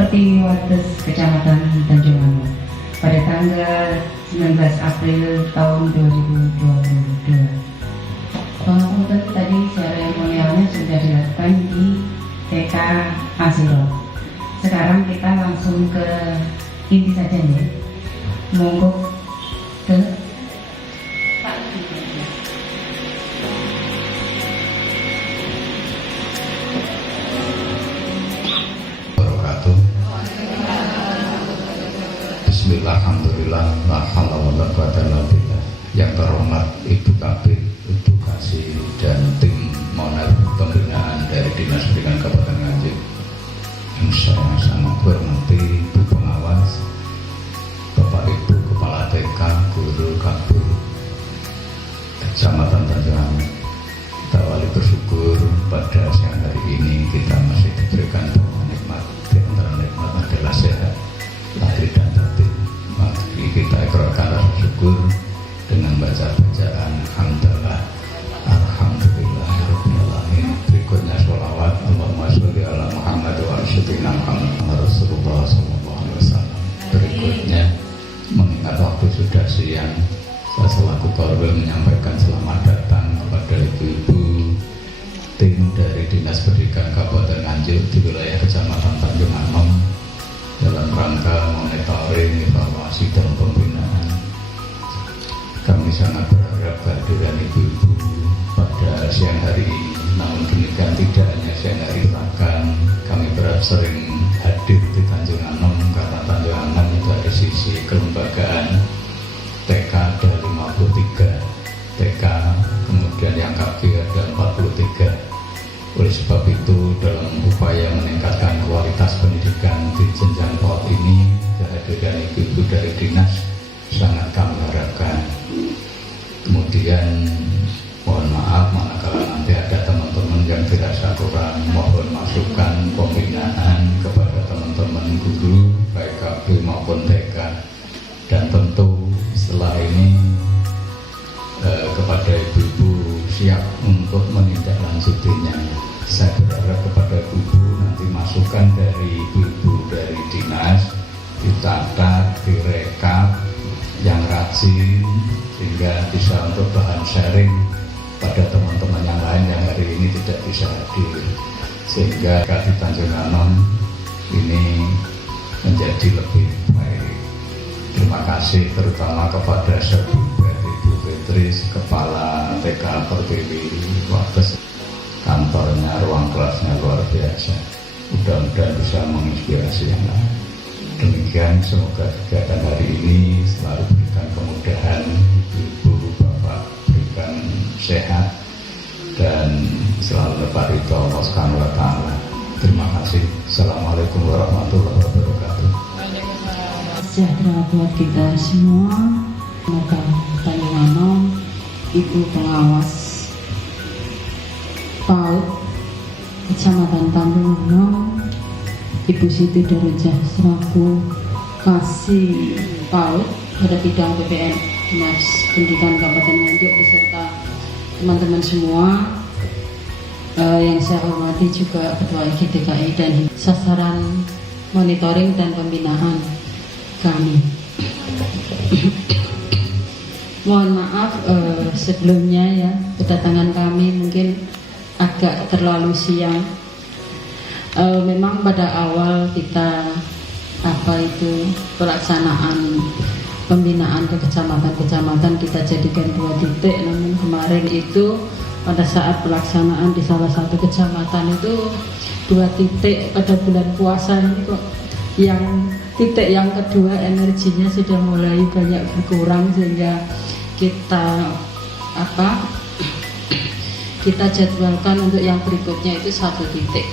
Seperti Wates Kecamatan Tanjungan pada tanggal 19 April tahun 2022. Pengapunten tadi seremonialnya sudah dilakukan di TK Asiro. Sekarang kita langsung ke inti saja nih. Monggo ke Pak. Bismillah, alhamdulillah, la haula wala quwata illa billah. Yang terhormat Ibu Kabid, Ibu Kasih dan tim Moner pembinaan dari Dinas Pendidikan Kabupaten Nganjuk. Yang saya sangat hormati Ibu Pengawas, Bapak Ibu Kepala TK, Guru Kabur Kecamatan Tanjungan. Kita awali bersyukur pada siang hari ini kita masih diberikan banyak nikmat. Di antara nikmat adalah sehat lahir dan batin. Mari kita ikrarkan rasa syukur dengan baca bacaan hamdalah alhamdulillahirabbil alamin. Berikutnya sholawat Allahumma sholli ala Muhammad wa sayyidina Muhammad Rasulullah sallallahu alaihi wasallam. Berikutnya mengingat waktu sudah siang, saya selaku korwil menyampaikan selamat datang kepada ibu-ibu tim dari Dinas Pendidikan Kabupaten Nganjuk di wilayah Kecamatan Tanjung Anom dalam rangka monitoring, evaluasi dan pembinaan. Kami sangat berharap kehadiran ibu-ibu pada siang hari ini. Namun demikian tidak hanya siang hari, bahkan kami berharap sering hadir di Tanjung Anom, karena Tanjung Anom itu ada sisi kelembagaan. TK ada 53 TK, kemudian yang KB ada 43. Oleh sebab itu, dalam upaya meningkatkan kualitas pendidikan di jenjang PAUD ini, kehadiran ibu-ibu dari dinas sangat kami harapkan. Kemudian mohon maaf manakala nanti ada teman-teman yang dirasa kurang, mohon masukan pembinaan kepada teman-teman guru baik KB maupun TK. Dan tentu setelah ini kepada ibu-ibu siap untuk menindaklanjutinya. Saya berharap kepada ibu-ibu nanti masukan dari ibu-ibu dari dinas dicatat, direkap yang rajin, sehingga bisa untuk bahan sharing pada teman-teman yang lain yang hari ini tidak bisa hadir, sehingga di Tanjung Anom ini menjadi lebih baik. Terima kasih terutama kepada Ibu Fitris, Kepala TK Pertiwi Wates. Kantornya, ruang kelasnya luar biasa. Mudah-mudahan bisa menginspirasi yang lain. Demikian, semoga kegiatan hari ini selalu berikan kemudahan, ibu, bapak berikan sehat dan selalu dapat ridho Allah Subhanahu wa taala. Terima kasih. Assalamualaikum warahmatullahi wabarakatuh. Sejahtera buat kita semua. Semoga Tanjung Anom, Ibu Pengawas PAUD Kecamatan Tanjung Anom, Ibu Siti Darujah selaku Kasih PAUD pada bidang PPN Dinas Pendidikan Kabupaten Nganjuk beserta teman-teman semua, yang saya hormati juga Ketua IGDKI dan sasaran monitoring dan pembinaan kami. Mohon maaf sebelumnya ya, kedatangan kami mungkin agak terlalu siang. Memang pada awal kita pelaksanaan pembinaan ke kecamatan-kecamatan kita jadikan 2 titik, namun kemarin itu pada saat pelaksanaan di salah satu kecamatan itu 2 titik pada bulan puasa ini kok yang titik yang kedua energinya sudah mulai banyak berkurang, sehingga kita jadwalkan untuk yang berikutnya itu 1 titik.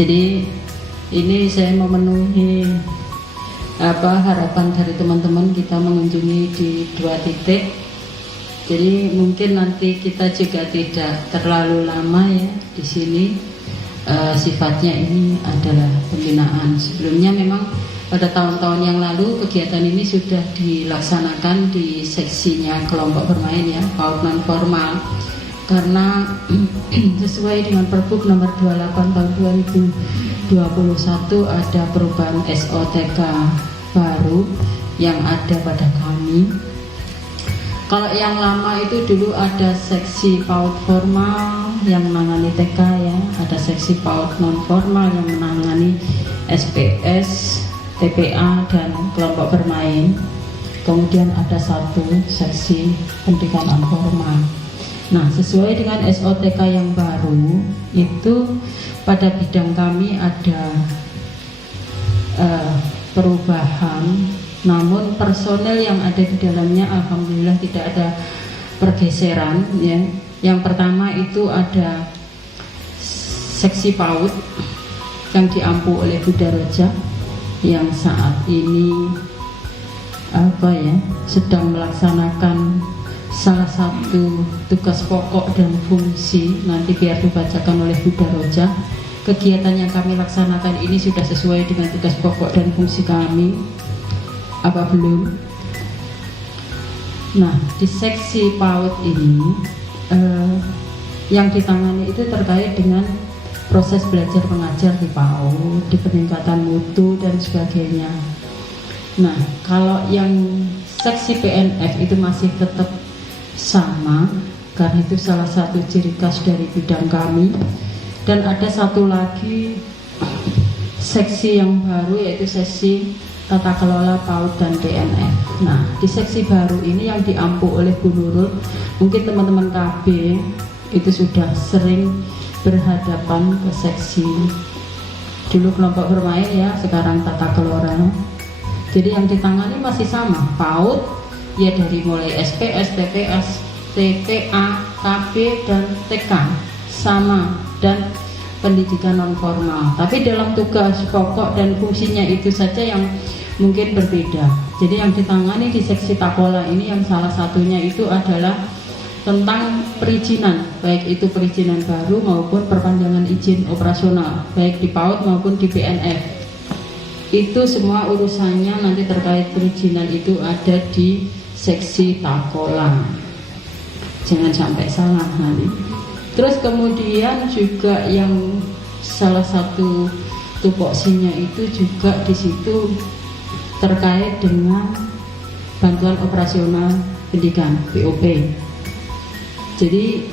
Jadi ini saya memenuhi harapan dari teman-teman, kita mengunjungi di 2 titik. Jadi mungkin nanti kita juga tidak terlalu lama ya di sini. Sifatnya ini adalah pembinaan. Sebelumnya memang pada tahun-tahun yang lalu kegiatan ini sudah dilaksanakan di seksinya kelompok bermain ya, PAUD non formal. karena sesuai dengan Pergub nomor 28 tahun 2021 ada perubahan SOTK baru yang ada pada kami. Kalau yang lama itu dulu ada seksi PAUD formal yang menangani TK ya, ada seksi PAUD non formal yang menangani SPS, TPA dan kelompok bermain. Kemudian ada satu seksi pendidikan non formal. Nah, sesuai dengan SOTK yang baru itu pada bidang kami ada perubahan, namun personel yang ada di dalamnya alhamdulillah tidak ada pergeseran ya. Yang pertama itu ada seksi PAUD yang diampu oleh Bunda Roja yang saat ini sedang melaksanakan salah satu tugas pokok dan fungsi, nanti biar dibacakan oleh Bunda Roja. Kegiatan yang kami laksanakan ini sudah sesuai dengan tugas pokok dan fungsi kami apa belum? Nah, di seksi PAUD ini yang ditangani itu terkait dengan proses belajar mengajar di PAUD, di peningkatan mutu dan sebagainya. Nah, kalau yang seksi PNF itu masih tetap sama, karena itu salah satu ciri khas dari bidang kami. Dan ada satu lagi seksi yang baru, yaitu seksi tata kelola PAUD dan PNF. Nah, di seksi baru ini yang diampu oleh Bu Nurul, mungkin teman-teman KB itu sudah sering berhadapan ke seksi dulu kelompok bermain ya, sekarang tata kelola. Jadi yang ditangani masih sama, PAUD ya, dari mulai SPS, TPS, TPA, KB dan TK sama, dan pendidikan non formal. Tapi dalam tugas pokok dan fungsinya itu saja yang mungkin berbeda. Jadi yang ditangani di seksi Takola ini yang salah satunya itu adalah tentang perizinan, baik itu perizinan baru maupun perpanjangan izin operasional, baik di PAUD maupun di PNF. Itu semua urusannya nanti terkait perizinan itu ada di seksi Takola. Jangan sampai salah nanti. Terus kemudian juga yang salah satu tupoksinya itu juga di situ terkait dengan bantuan operasional pendidikan BOP. Jadi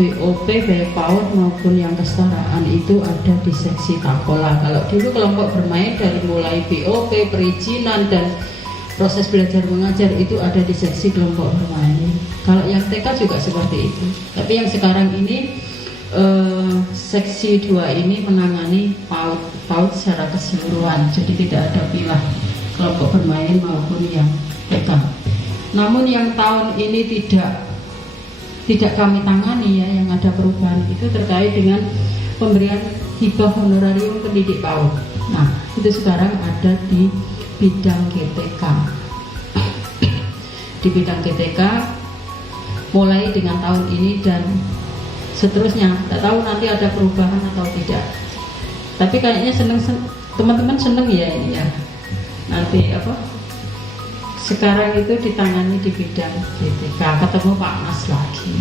BOP baik PAUD maupun yang kesetaraan itu ada di seksi Takola. Kalau dulu kelompok bermain dari mulai BOP, perizinan dan proses belajar mengajar itu ada di seksi kelompok bermain. Kalau yang TK juga seperti itu. Tapi yang sekarang ini seksi 2 ini menangani PAUD secara keseluruhan. Jadi tidak ada pilah kelompok bermain maupun yang TK. Namun yang tahun ini tidak kami tangani ya, yang ada perubahan itu terkait dengan pemberian hibah honorarium pendidik PAUD. Nah, itu sekarang ada di bidang GTK. Di bidang GTK mulai dengan tahun ini dan seterusnya. Tidak tahu nanti ada perubahan atau tidak. Tapi kayaknya teman-teman seneng ya ini ya. Nanti sekarang itu ditangani di bidang GTK. Ketemu Pak Mas lagi.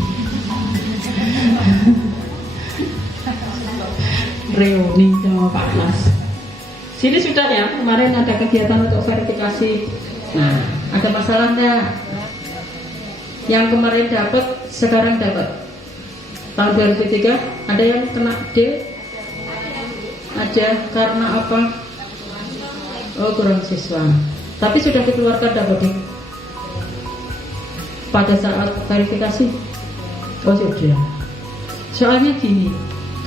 Reuni sama Pak Mas. Sini sudah ya, kemarin ada kegiatan untuk verifikasi. Nah, ada masalah enggak? Yang kemarin dapat, sekarang dapat. Tahun 2003 ada yang kena D? Ada, karena apa? Oh, kurang siswa. Tapi sudah dikeluarkan dapat pada saat verifikasi. Oh sudah. Soalnya gini,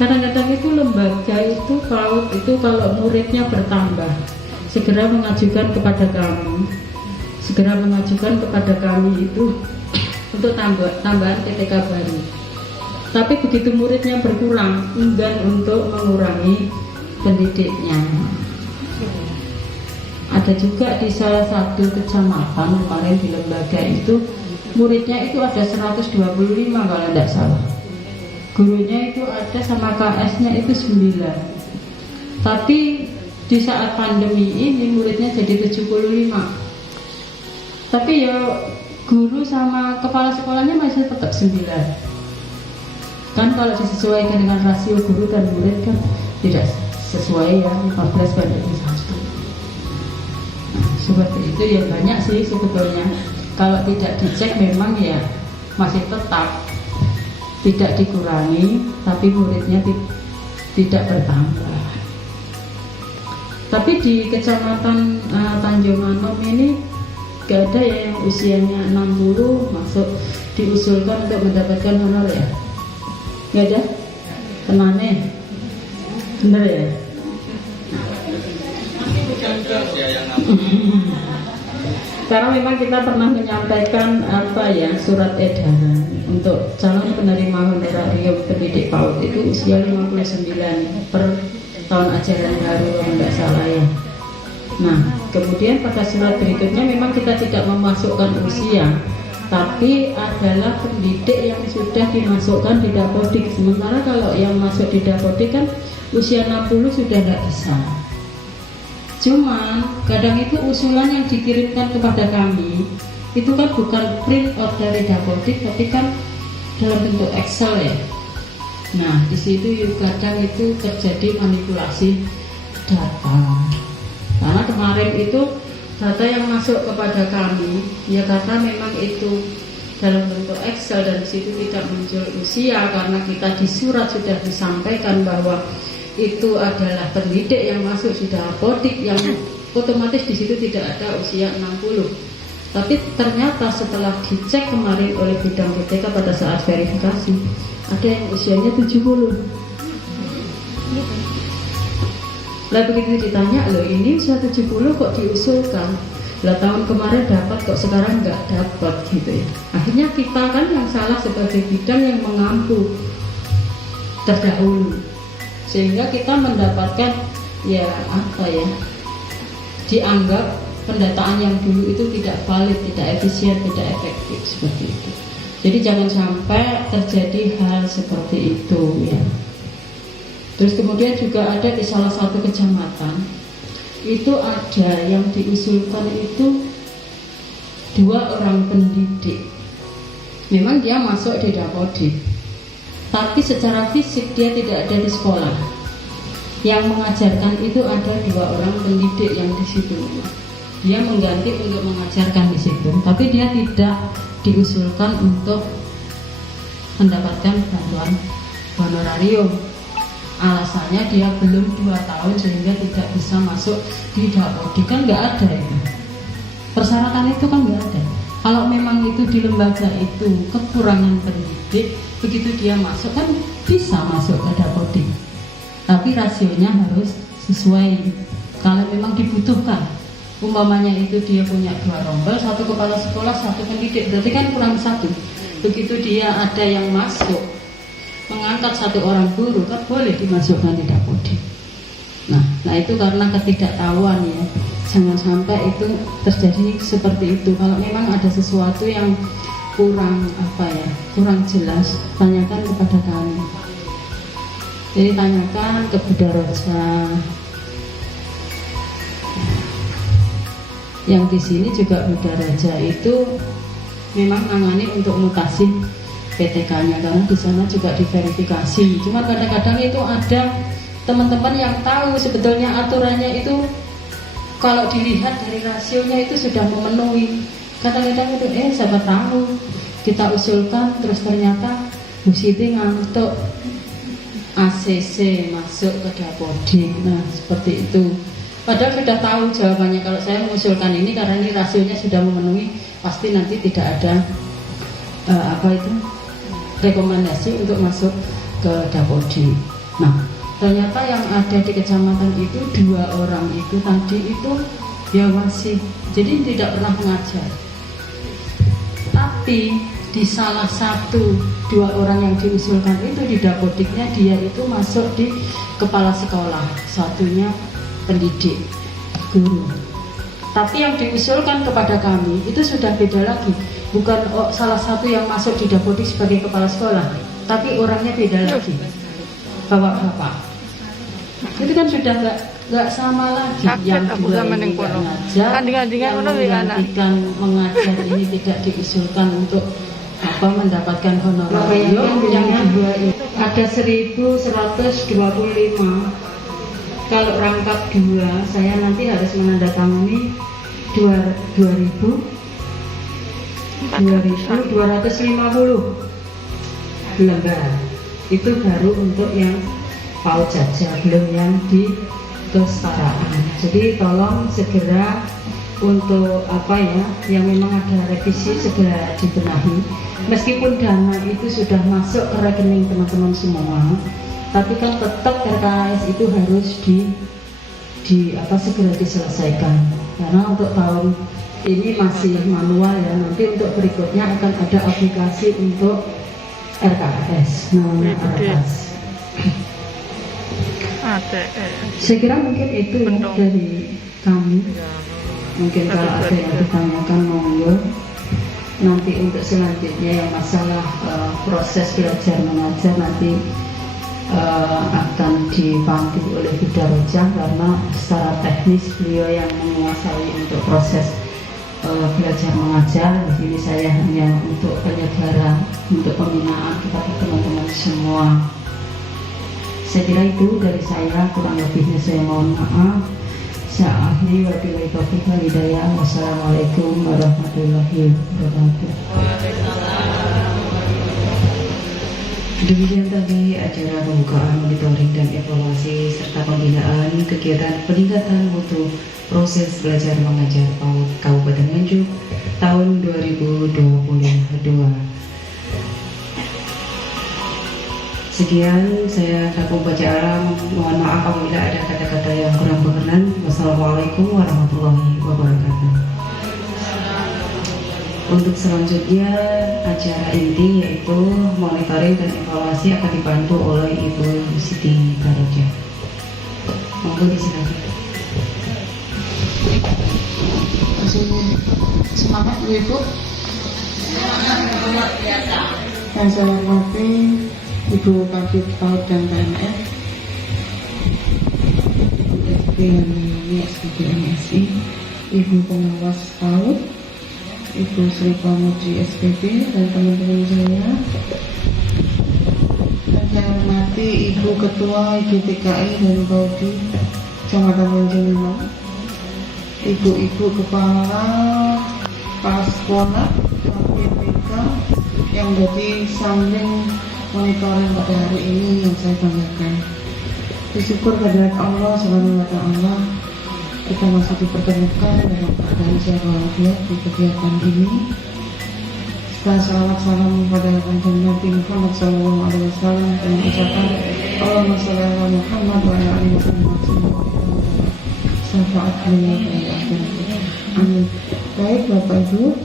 kadang-kadang itu lembaga itu PAUD itu kalau muridnya bertambah, segera mengajukan kepada kami itu untuk tambahan PTK baru. Tapi begitu muridnya berkurang, enggan untuk mengurangi pendidiknya. Ada juga di salah satu kecamatan kemarin di lembaga itu muridnya itu ada 125 kalau tidak salah. Gurunya itu ada sama KS-nya itu 9. Tapi di saat pandemi ini muridnya jadi 75. Tapi ya guru sama kepala sekolahnya masih tetap 9. Kan kalau disesuaikan dengan rasio guru dan murid kan tidak sesuai ya, 15:1. Seperti itu ya, banyak sih sebetulnya. Kalau tidak dicek memang ya masih tetap tidak dikurangi, tapi muridnya tidak bertambah. Tapi di Kecamatan Tanjung Anom ini gak ada ya yang usianya 60 masuk diusulkan untuk mendapatkan honor ya? Gak ada? Tenane? Bener ya? Karena memang kita pernah menyampaikan surat edaran untuk calon penerima honorarium pendidik PAUD itu usia 59 per tahun ajaran baru kalau tidak salah ya. Nah, kemudian pada surat berikutnya memang kita tidak memasukkan usia, tapi adalah pendidik yang sudah dimasukkan di Dapodik. Sementara kalau yang masuk di Dapodik kan usia 60 sudah tidak bisa. Cuman kadang itu usulan yang dikirimkan kepada kami itu kan bukan print out dari Dapodik, tapi kan dalam bentuk Excel ya. Nah, di situ kadang itu terjadi manipulasi data. Karena kemarin itu data yang masuk kepada kami ya karena memang itu dalam bentuk Excel dan di situ tidak muncul usia karena kita di surat sudah disampaikan bahwa itu adalah pendidik yang masuk di Dapodik yang otomatis di situ tidak ada usia 60. Tapi ternyata setelah dicek kemarin oleh bidang PTK pada saat verifikasi ada yang usianya 70. Lah begitu ditanya, loh ini usia 70 kok diusulkan? Lah tahun kemarin dapat kok sekarang nggak dapat gitu ya. Akhirnya kita kan yang salah sebagai bidang yang mengampu terdahulu. Sehingga kita mendapatkan dianggap pendataan yang dulu itu tidak valid, tidak efisien, tidak efektif seperti itu. Jadi jangan sampai terjadi hal seperti itu ya. Terus kemudian juga ada di salah satu kecamatan itu ada yang diusulkan itu 2 orang pendidik. Memang dia masuk di Dapodik, tapi secara fisik dia tidak ada di sekolah. Yang mengajarkan itu ada 2 orang pendidik yang di situ. Dia mengganti untuk mengajarkan di situ, tapi dia tidak diusulkan untuk mendapatkan bantuan honorarium. Alasannya dia belum 2 tahun sehingga tidak bisa masuk di Dapodik. Kan nggak ada itu. Persyaratan itu kan nggak ada. Kalau memang itu di lembaga itu kekurangan pendidik, begitu dia masuk kan bisa masuk ke Dapodik. Tapi rasionya harus sesuai. Kalau memang dibutuhkan, umpamanya itu dia punya 2 rombel, 1 kepala sekolah, 1 pendidik, berarti kan kurang 1. Begitu dia ada yang masuk mengangkat 1 orang guru kan boleh dimasukkan di Dapodik. Nah itu karena ketidaktahuan ya. Jangan sampai itu terjadi seperti itu. Kalau memang ada sesuatu yang kurang jelas, tanyakan kepada kami. Jadi tanyakan ke Bunda Roja. Yang di sini juga Bunda Roja itu memang nangani untuk mutasi PTK-nya karena di sana juga diverifikasi. Cuma kadang-kadang itu ada teman-teman yang tahu sebetulnya aturannya itu kalau dilihat dari rasionya itu sudah memenuhi. Kadang-kadang itu siapa tahu kita usulkan terus ternyata Bu Siti ngantuk ACC masuk ke Dapodik. Nah seperti itu. Padahal sudah tahu jawabannya. Kalau saya mengusulkan ini karena ini rasionya sudah memenuhi, pasti nanti tidak ada rekomendasi untuk masuk ke Dapodik. Nah, ternyata yang ada di kecamatan itu 2 orang itu tadi itu ya masih, jadi tidak pernah mengajar. Tapi di salah satu 2 orang yang diusulkan itu di Dapodiknya dia itu masuk di kepala sekolah, satunya pendidik, guru. Tapi yang diusulkan kepada kami itu sudah beda lagi. Bukan salah satu yang masuk di Dapodik sebagai kepala sekolah, tapi orangnya beda lagi. Bapak-bapak. Itu kan sudah nggak sama lagi. Yang dua ini nggak ngajar, yang menggantikan mengajar ini tidak diusulkan untuk mendapatkan honorarium. Yang dua itu ada 1125. Kalau rangkap 2, saya nanti harus menandatangani 2.250 lembar. Itu baru untuk yang PAUD saja, belum yang di kesetaraan. Jadi tolong segera untuk yang memang ada revisi segera dibenahi. Meskipun dana itu sudah masuk ke rekening teman-teman semua, tapi kan tetap RKAS itu harus segera diselesaikan. Karena untuk tahun ini masih manual ya. Nanti untuk berikutnya akan ada aplikasi untuk RKAS, namanya RKAS. Saya kira mungkin itu ya dari kami. Mungkin kalau ada yang ditanyakan monggo. Nanti untuk selanjutnya yang masalah proses belajar mengajar nanti akan dibantu oleh Bunda Rojah, karena secara teknis beliau yang menguasai untuk proses belajar mengajar. Di sini saya hanya untuk penyegaran, untuk pembinaan kepada teman-teman semua. Saya kira itu dari saya, kurang lebihnya saya mohon maaf. Saya akhiri, wabillahi taufiq wal hidayah. Wassalamualaikum warahmatullahi wabarakatuh. Demikian tadi acara pembukaan, monitoring dan evaluasi serta pembinaan kegiatan peningkatan mutu proses belajar mengajar PAUD Kabupaten Nganjuk tahun 2022. Sekian saya Kapung Baca Alam, mohon maaf apabila ada kata-kata yang kurang berkenan. Wassalamualaikum warahmatullahi wabarakatuh. Untuk selanjutnya acara inti yaitu monitoring dan evaluasi akan dibantu oleh Ibu Siti Tarojah. Monggo disilakan. Semangat Ibu. Yang saya hormati Ibu Kabid PAUD dan KMF, Ibu SPB MSI, Ibu Pengawas PAUD, Ibu Sri Pamuji SPB, dan teman-teman saya. Dan saya hormati Ibu Ketua Ibu TKI dan Baudi Kecamatan Panjenengan, Ibu-ibu Kepala Sekolah, PPK yang jadi samping monitoring pada hari ini yang saya banggakan. Bersyukur kepada Allah Subhanahu wa Ta'ala, kita masih dipertemukan dalam keadaan sehat walafiat di kegiatan ini. Setelah salawat salam kepada Kanjeng Nabi Muhammad SAW dan ucapan Allahumma sholli ala Muhammad wa ala ali Muhammad syafaat beliau pada akhirat. Amin. Baik Bapak Ibu,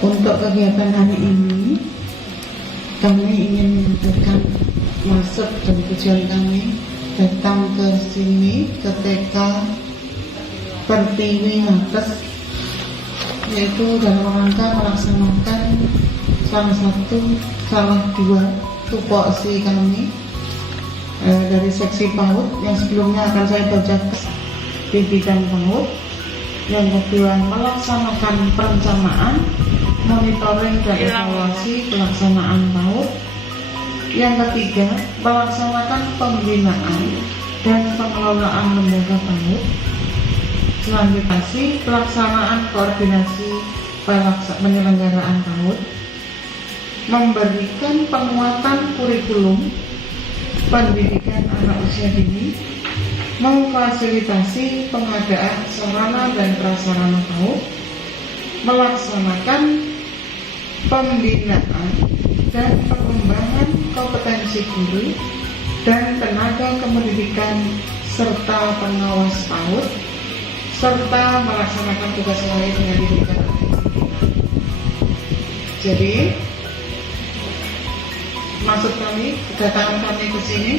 untuk kegiatan hari ini kami ingin menyampaikan maksud dan tujuan kami datang ke sini, ke TK Pertiwi Wates, yaitu dalam rangka melaksanakan salah dua tupoksi kami dari seksi PAUD yang sebelumnya akan saya bacakan di bidang PAUD. Yang kedua, melaksanakan perencanaan, monitoring dan evaluasi pelaksanaan PAUD. Yang ketiga, melaksanakan pembinaan dan pengelolaan lembaga PAUD. Selanjutnya, pelaksanaan koordinasi penyelenggaraan PAUD, memberikan penguatan kurikulum pendidikan anak usia dini, memfasilitasi pengadaan sarana dan prasarana PAUD, melaksanakan pembinaan dan pengembangan kompetensi guru dan tenaga kependidikan serta pengawas PAUD, serta melaksanakan tugas lain yang diberikan. Jadi, maksud kami, kedatangan kami ke sini,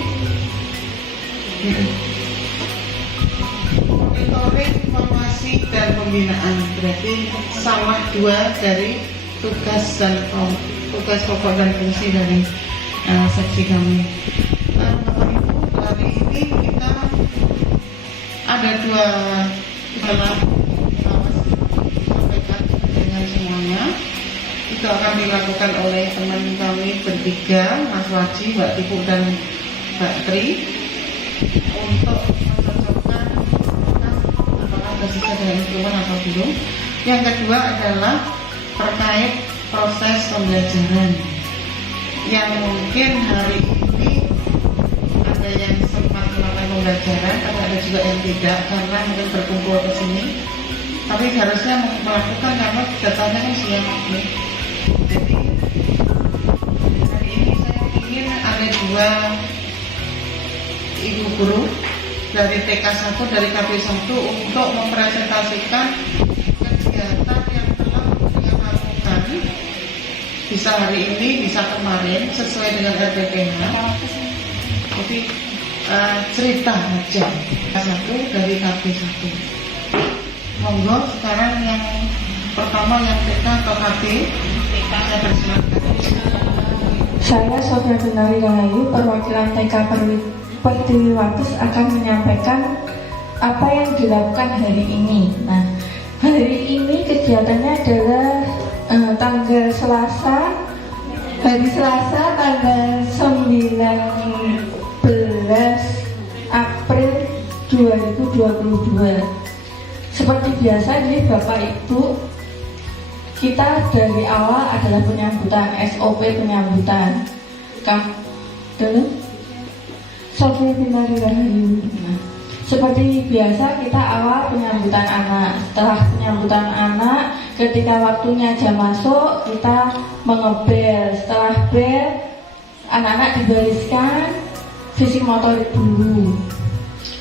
monitoring, informasi, dan pembinaan, berarti sama dua dari tugas pokok dan fungsi dari seksi kami. Bapak Ibu, hari ini kita ada dua sampaikan dengan semuanya. Itu akan dilakukan oleh teman kami bertiga, Mas Waji, Mbak Tipu dan Mbak Tri, untuk mencocokkan apakah sudah sesuai dengan instrumen atau belum. Yang kedua adalah terkait proses pembelajaran yang mungkin hari ini ada yang sempat melakukan pembelajaran, tapi ada juga yang tidak karena mungkin berkumpul ke sini. Tapi harusnya melakukan karena datanya kan siang ini. Jadi hari ini saya ingin ada dua ibu guru dari TK 1 dari KB 1 untuk mempresentasikan kegiatan yang telah dia lakukan, bisa hari ini, bisa kemarin, sesuai dengan RPPH. Jadi cerita aja satu dari KB 1. Monggo sekarang yang pertama yang TK ke KB, saya persilakan. Saya Sofia Benari Rahayu, perwakilan TK Pertiwi Wates akan menyampaikan apa yang dilakukan hari ini. Nah, hari ini kegiatannya adalah tanggal Selasa, hari Selasa tanggal 19 April 2022. Seperti biasa nih Bapak Ibu, kita dari awal adalah penyambutan, SOP penyambutan. Dulu Sofia Benari Rahayu. Nah, seperti biasa kita awal penyambutan anak. Setelah penyambutan anak, ketika waktunya jam masuk, kita mengebel. Setelah bel, anak-anak dibariskan fisik motorik dulu.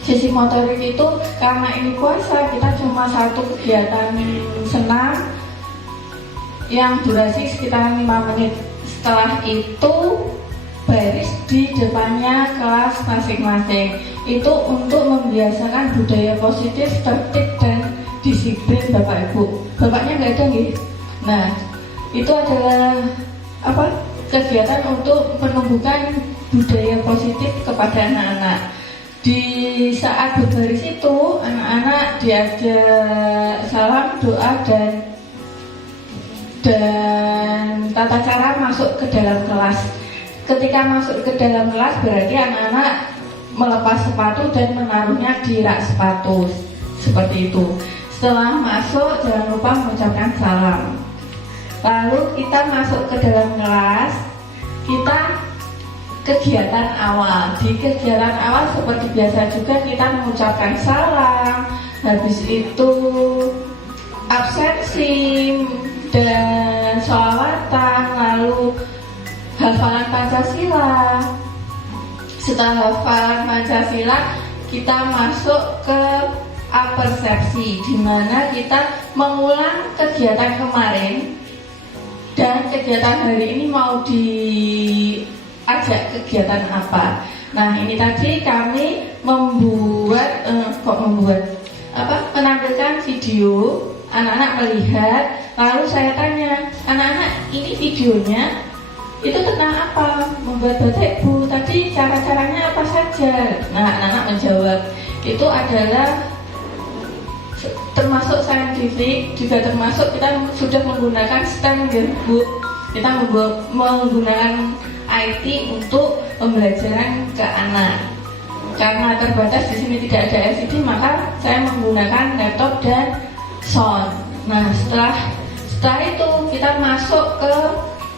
Fisik motorik itu karena ini puasa, kita cuma satu kegiatan senam yang durasi sekitar 5 menit. Setelah itu baris di depannya kelas masing-masing. Itu untuk membiasakan budaya positif, tertib dan disiplin Bapak Ibu. Bapaknya nggak ada nih. Nah, itu adalah kegiatan untuk menumbuhkan budaya positif kepada anak-anak. Di saat berbaris itu, anak-anak diajak salam, doa dan tata cara masuk ke dalam kelas. Ketika masuk ke dalam kelas berarti anak-anak melepas sepatu dan menaruhnya di rak sepatu. Seperti itu. Setelah masuk jangan lupa mengucapkan salam. Lalu kita masuk ke dalam kelas. Kita kegiatan awal. Di kegiatan awal seperti biasa juga kita mengucapkan salam. Habis itu absensi dan sholawatan, lalu hafalan Pancasila. Setelah hafalan Pancasila, kita masuk ke apersepsi, di mana kita mengulang kegiatan kemarin dan kegiatan hari ini mau diajak kegiatan apa. Nah, ini tadi kami menampilkan video, anak-anak melihat, lalu saya tanya, anak-anak ini videonya itu tentang apa? Membuat batik Bu, tadi cara-caranya apa saja? Nah, anak-anak menjawab, itu adalah termasuk saintifik, juga termasuk kita sudah menggunakan STEM Bu. Kita menggunakan IT untuk pembelajaran ke anak. Karena terbatas di sini tidak ada LCD, maka saya menggunakan laptop dan sound. Nah, setelah itu kita masuk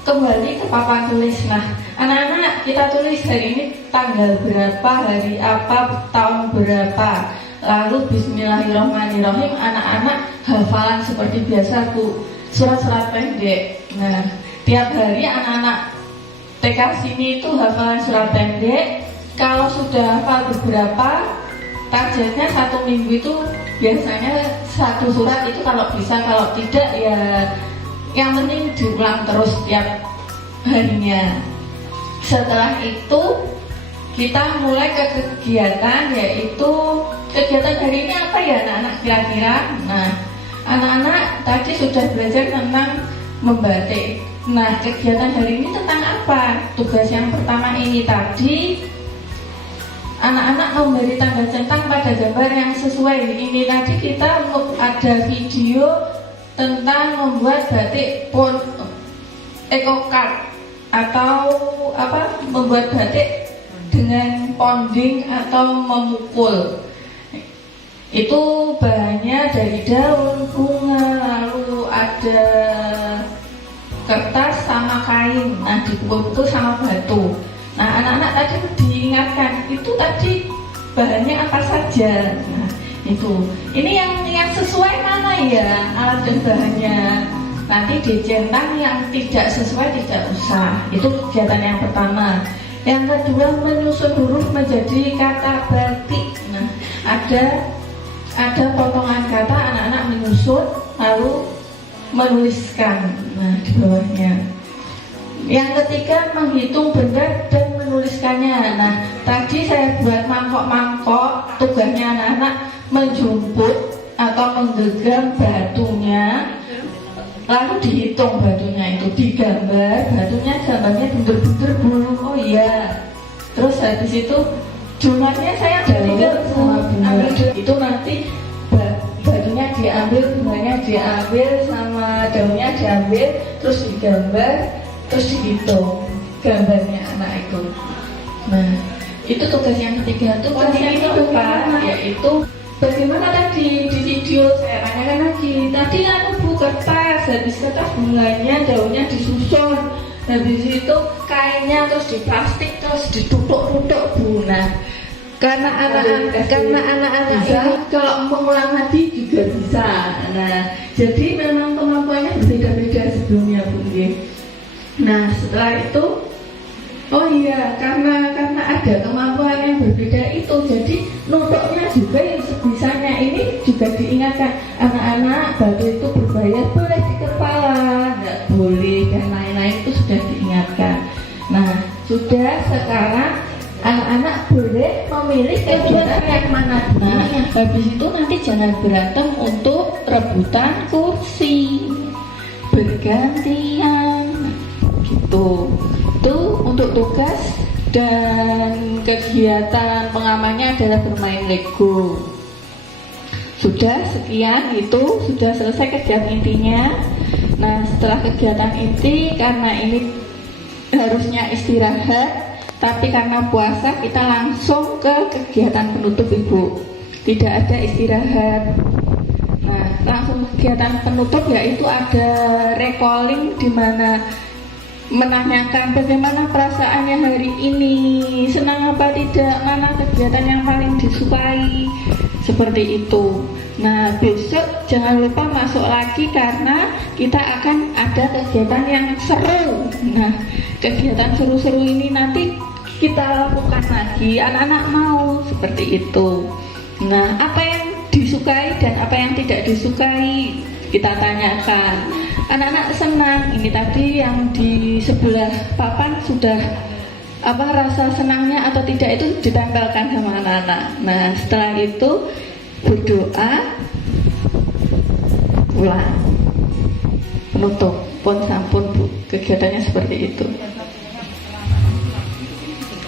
kembali ke papan tulis. Nah, anak-anak kita tulis hari ini tanggal berapa, hari apa, tahun berapa. Lalu bismillahirrahmanirrahim, anak-anak hafalan seperti biasa Bu, surat-surat pendek. Nah, tiap hari anak-anak TK sini itu hafalan surat pendek. Kalau sudah hafal beberapa, targetnya 1 minggu itu biasanya 1 surat itu kalau bisa, kalau tidak ya yang penting diulang terus tiap harinya. Setelah itu kita mulai ke kegiatan, yaitu kegiatan hari ini apa ya anak-anak kira-kira. Nah, anak-anak tadi sudah belajar tentang membatik. Nah, kegiatan hari ini tentang apa? Tugas yang pertama ini tadi anak-anak memberi tanda centang pada gambar yang sesuai. Ini tadi kita ada video tentang membuat batik pun eco card. atau membuat batik dengan ponding atau memukul. Itu bahannya dari daun, bunga, lalu ada kertas sama kain. Nah, dipukul sama batu. Nah, anak-anak tadi diingatkan itu tadi bahannya apa saja. Nah, itu. Ini yang sesuai mana ya alat dan bahannya. Nanti dicentang, yang tidak sesuai tidak usah. Itu kegiatan yang pertama. Yang kedua, menyusun huruf menjadi kata batik. Nah, ada potongan kata, anak-anak menyusun lalu menuliskan. Nah, di bawahnya. Yang ketiga, menghitung benda dan menuliskannya. Nah, tadi saya buat mangkok-mangkok. Tugasnya anak-anak menjemput atau menggenggam batunya, lalu dihitung batunya itu, digambar batunya, gambarnya bunder-bunder bulu. Oh iya. Terus habis itu jumlahnya saya ambil itu, nanti batunya diambil, bunganya diambil, sama daunnya diambil, terus digambar, terus dihitung gambarnya anak itu. Nah, itu tugas yang ketiga. Tugas yang keempat yaitu bagaimana tadi di video saya tanyakan lagi. Tadi kan bu kertas, habis kertas bunganya, daunnya disusun, habis itu kainnya terus di plastik, terus ditutuk-tutuk bu. Nah, karena anak-anak ini kalau mengulang lagi juga bisa. Nah, jadi memang kemampuannya berbeda-beda sebelumnya bu. Nah, setelah itu, oh iya, karena ada kemampuan yang berbeda itu, jadi nutuknya juga yang sebisanya. Ini juga diingatkan anak-anak, batu itu berbahaya, boleh di kepala, nggak boleh, dan lain-lain itu sudah diingatkan. Nah, sudah sekarang anak-anak boleh memilih kegiatan yang mana. Nah, habis itu nanti jangan berantem untuk rebutan kursi, bergantian gitu. Itu untuk tugas. Dan kegiatan pengamannya adalah bermain Lego. Sudah sekian, itu sudah selesai kegiatan intinya. Nah, setelah kegiatan inti, karena ini harusnya istirahat, tapi karena puasa kita langsung ke kegiatan penutup ibu. Tidak ada istirahat. Nah, langsung kegiatan penutup, yaitu ada recalling, di mana menanyakan bagaimana perasaannya hari ini, senang apa tidak, mana kegiatan yang paling disukai, seperti itu. Nah, besok jangan lupa masuk lagi karena kita akan ada kegiatan yang seru. Nah, kegiatan seru-seru ini nanti kita lakukan lagi, anak-anak mau seperti itu. Nah, apa yang disukai dan apa yang tidak disukai kita tanyakan. Anak-anak senang, ini tadi yang di sebelah papan sudah rasa senangnya atau tidak itu ditempelkan sama anak-anak. Nah, setelah itu berdoa, pulang, penutup, pun sampun bu, kegiatannya seperti itu.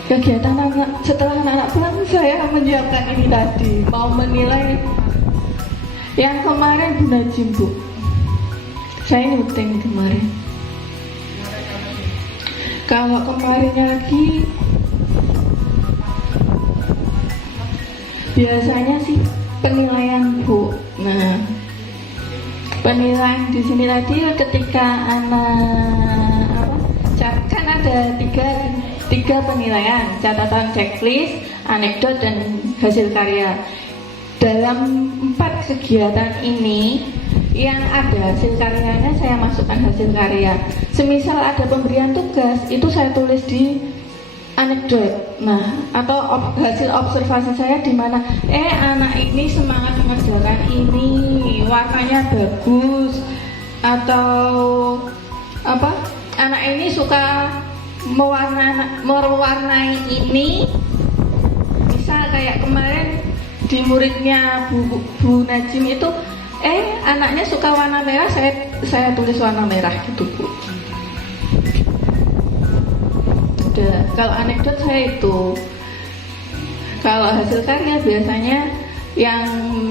Kegiatan setelah anak-anak pulang, saya menyiapkan ini tadi, mau menilai yang kemarin Bu Najim bu. Saya nyuting kemarin. Kalau kemarinnya lagi, biasanya sih penilaian bu. Nah, penilaian di sini tadi ketika anak kan ada tiga penilaian: catatan, checklist, anekdot, dan hasil karya. Dalam 4 kegiatan ini, yang ada hasil karyanya saya masukkan hasil karya. Semisal ada pemberian tugas, itu saya tulis di anekdot. Nah, atau hasil observasi saya di mana anak ini semangat mengerjakan ini, warnanya bagus, atau anak ini suka mewarnai ini. Misal kayak kemarin di muridnya Bu Najim itu, anaknya suka warna merah, saya tulis warna merah gitu bu. Udah, kalau anekdot saya itu. Kalau hasil karya biasanya yang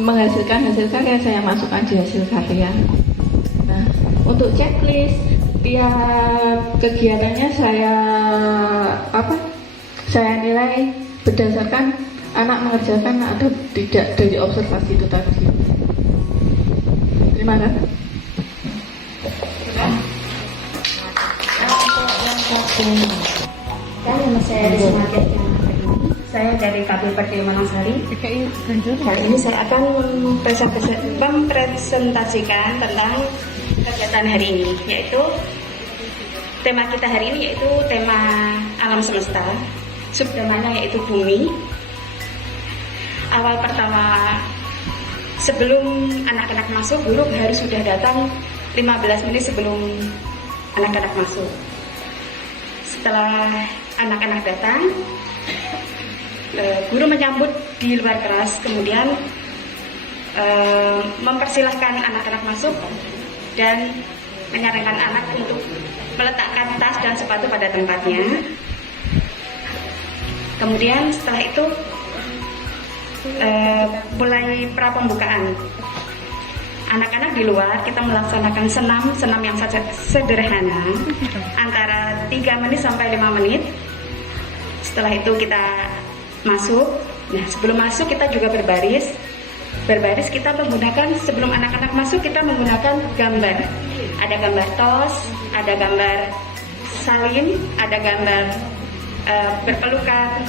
menghasilkan hasil karya saya masukkan di hasil karya. Nah, untuk checklist tiap kegiatannya saya nilai berdasarkan anak mengerjakan atau tidak dari observasi itu tadi. Terima kasih. Nama saya Desi Margaret ini. Saya dari KBPD Manangsari. Kali ini saya akan mempresentasikan tentang kegiatan hari ini, yaitu tema kita hari ini yaitu tema alam semesta. Subtemanya yaitu bumi. Awal pertama, sebelum anak-anak masuk, guru harus sudah datang 15 menit sebelum anak-anak masuk. Setelah anak-anak datang, guru menyambut di luar kelas, kemudian mempersilahkan anak-anak masuk dan menyarankan anak untuk meletakkan tas dan sepatu pada tempatnya. Kemudian setelah itu mulai pra-pembukaan. Anak-anak di luar kita melaksanakan senam yang sederhana antara 3 menit sampai 5 menit. Setelah itu kita masuk. Nah, sebelum masuk kita juga berbaris. Berbaris kita menggunakan, sebelum anak-anak masuk kita menggunakan gambar. Ada gambar tos, ada gambar salin, ada gambar berpelukan,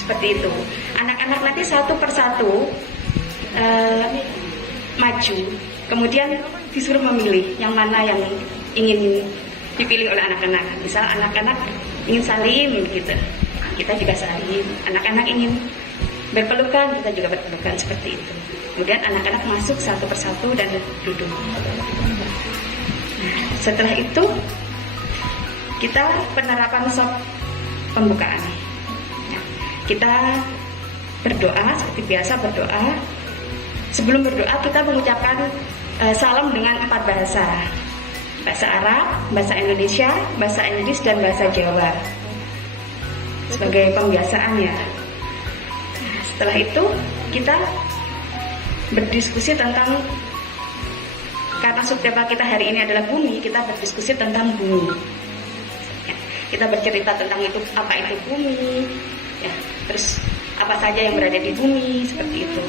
seperti itu. Anak-anak nanti satu persatu maju, kemudian disuruh memilih yang mana yang ingin dipilih oleh anak-anak. Misal anak-anak ingin salim gitu, kita juga salim. Anak-anak ingin berpelukan, kita juga berpelukan, seperti itu. Kemudian anak-anak masuk satu persatu dan duduk. Setelah itu kita penerapan pembukaan. Kita berdoa seperti biasa berdoa. Sebelum berdoa kita mengucapkan salam dengan 4 bahasa. Bahasa Arab, bahasa Indonesia, bahasa Inggris, dan bahasa Jawa. Sebagai pembiasaan ya. Setelah itu kita berdiskusi tentang, karena subtema kita hari ini adalah bumi, kita berdiskusi tentang bumi. Ya, kita bercerita tentang itu, apa itu bumi, ya, terus apa saja yang berada di bumi, seperti itu.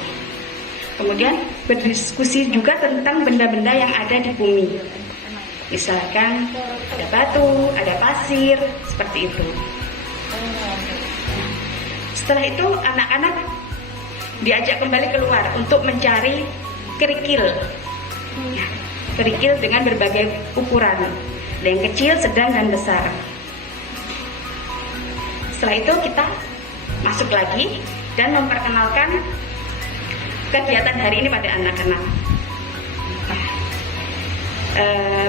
Kemudian berdiskusi juga tentang benda-benda yang ada di bumi. Misalkan ada batu, ada pasir, seperti itu. Setelah itu anak-anak diajak kembali keluar untuk mencari kerikil. Ya, kerikil dengan berbagai ukuran, ada yang kecil, sedang, dan besar. Setelah itu kita masuk lagi dan memperkenalkan kegiatan hari ini pada anak-anak.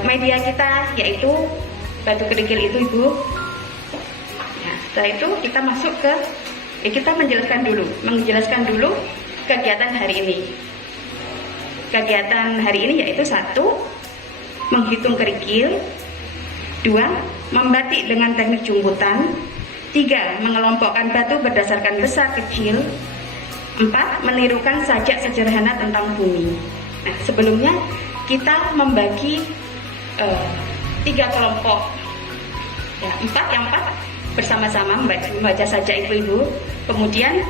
Media kita yaitu batu kerikil itu, Ibu. Ya, setelah itu kita masuk ke, kita menjelaskan dulu kegiatan hari ini. Kegiatan hari ini yaitu 1, menghitung kerikil, 2, membatik dengan teknik jumputan, 3, mengelompokkan batu berdasarkan besar kecil, 4, menirukan sajak sederhana tentang bumi. Nah, sebelumnya kita membagi 3 kelompok, ya, 4 bersama-sama membaca sajak itu, Ibu. Kemudian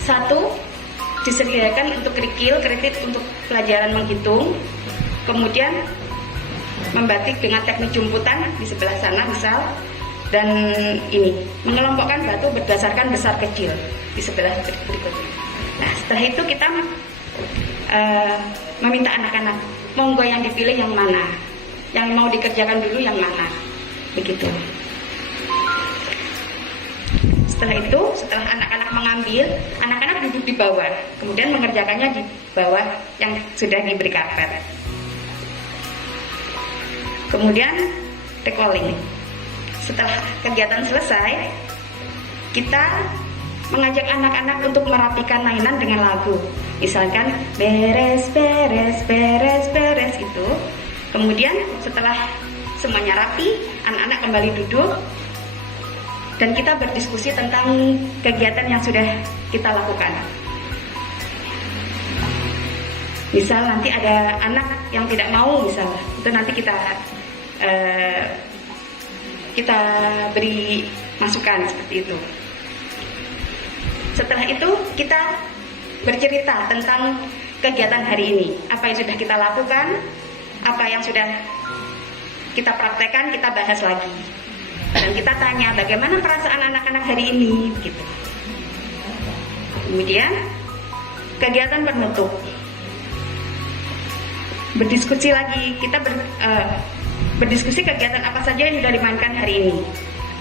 1 disediakan untuk kredit untuk pelajaran menghitung. Kemudian membatik dengan teknik jumputan di sebelah sana misal, dan ini mengelompokkan batu berdasarkan besar kecil di sebelah berikutnya. Nah, setelah itu kita meminta anak-anak, monggo yang dipilih yang mana, yang mau dikerjakan dulu yang mana, begitu. Setelah itu, setelah anak-anak mengambil, anak-anak duduk di bawah, kemudian mengerjakannya di bawah yang sudah diberi karpet. Kemudian recalling. Setelah kegiatan selesai, kita mengajak anak-anak untuk merapikan mainan dengan lagu. Misalkan beres, beres, beres, beres itu. Kemudian setelah semuanya rapi, anak-anak kembali duduk dan kita berdiskusi tentang kegiatan yang sudah kita lakukan. Misal nanti ada anak yang tidak mau, misal itu nanti kita kita beri masukan seperti itu. Setelah itu kita bercerita tentang kegiatan hari ini, apa yang sudah kita lakukan, apa yang sudah kita praktekkan, kita bahas lagi. Dan kita tanya bagaimana perasaan anak-anak hari ini gitu. Kemudian kegiatan penutup, berdiskusi lagi. Kita berdiskusi kegiatan apa saja yang sudah dimainkan hari ini,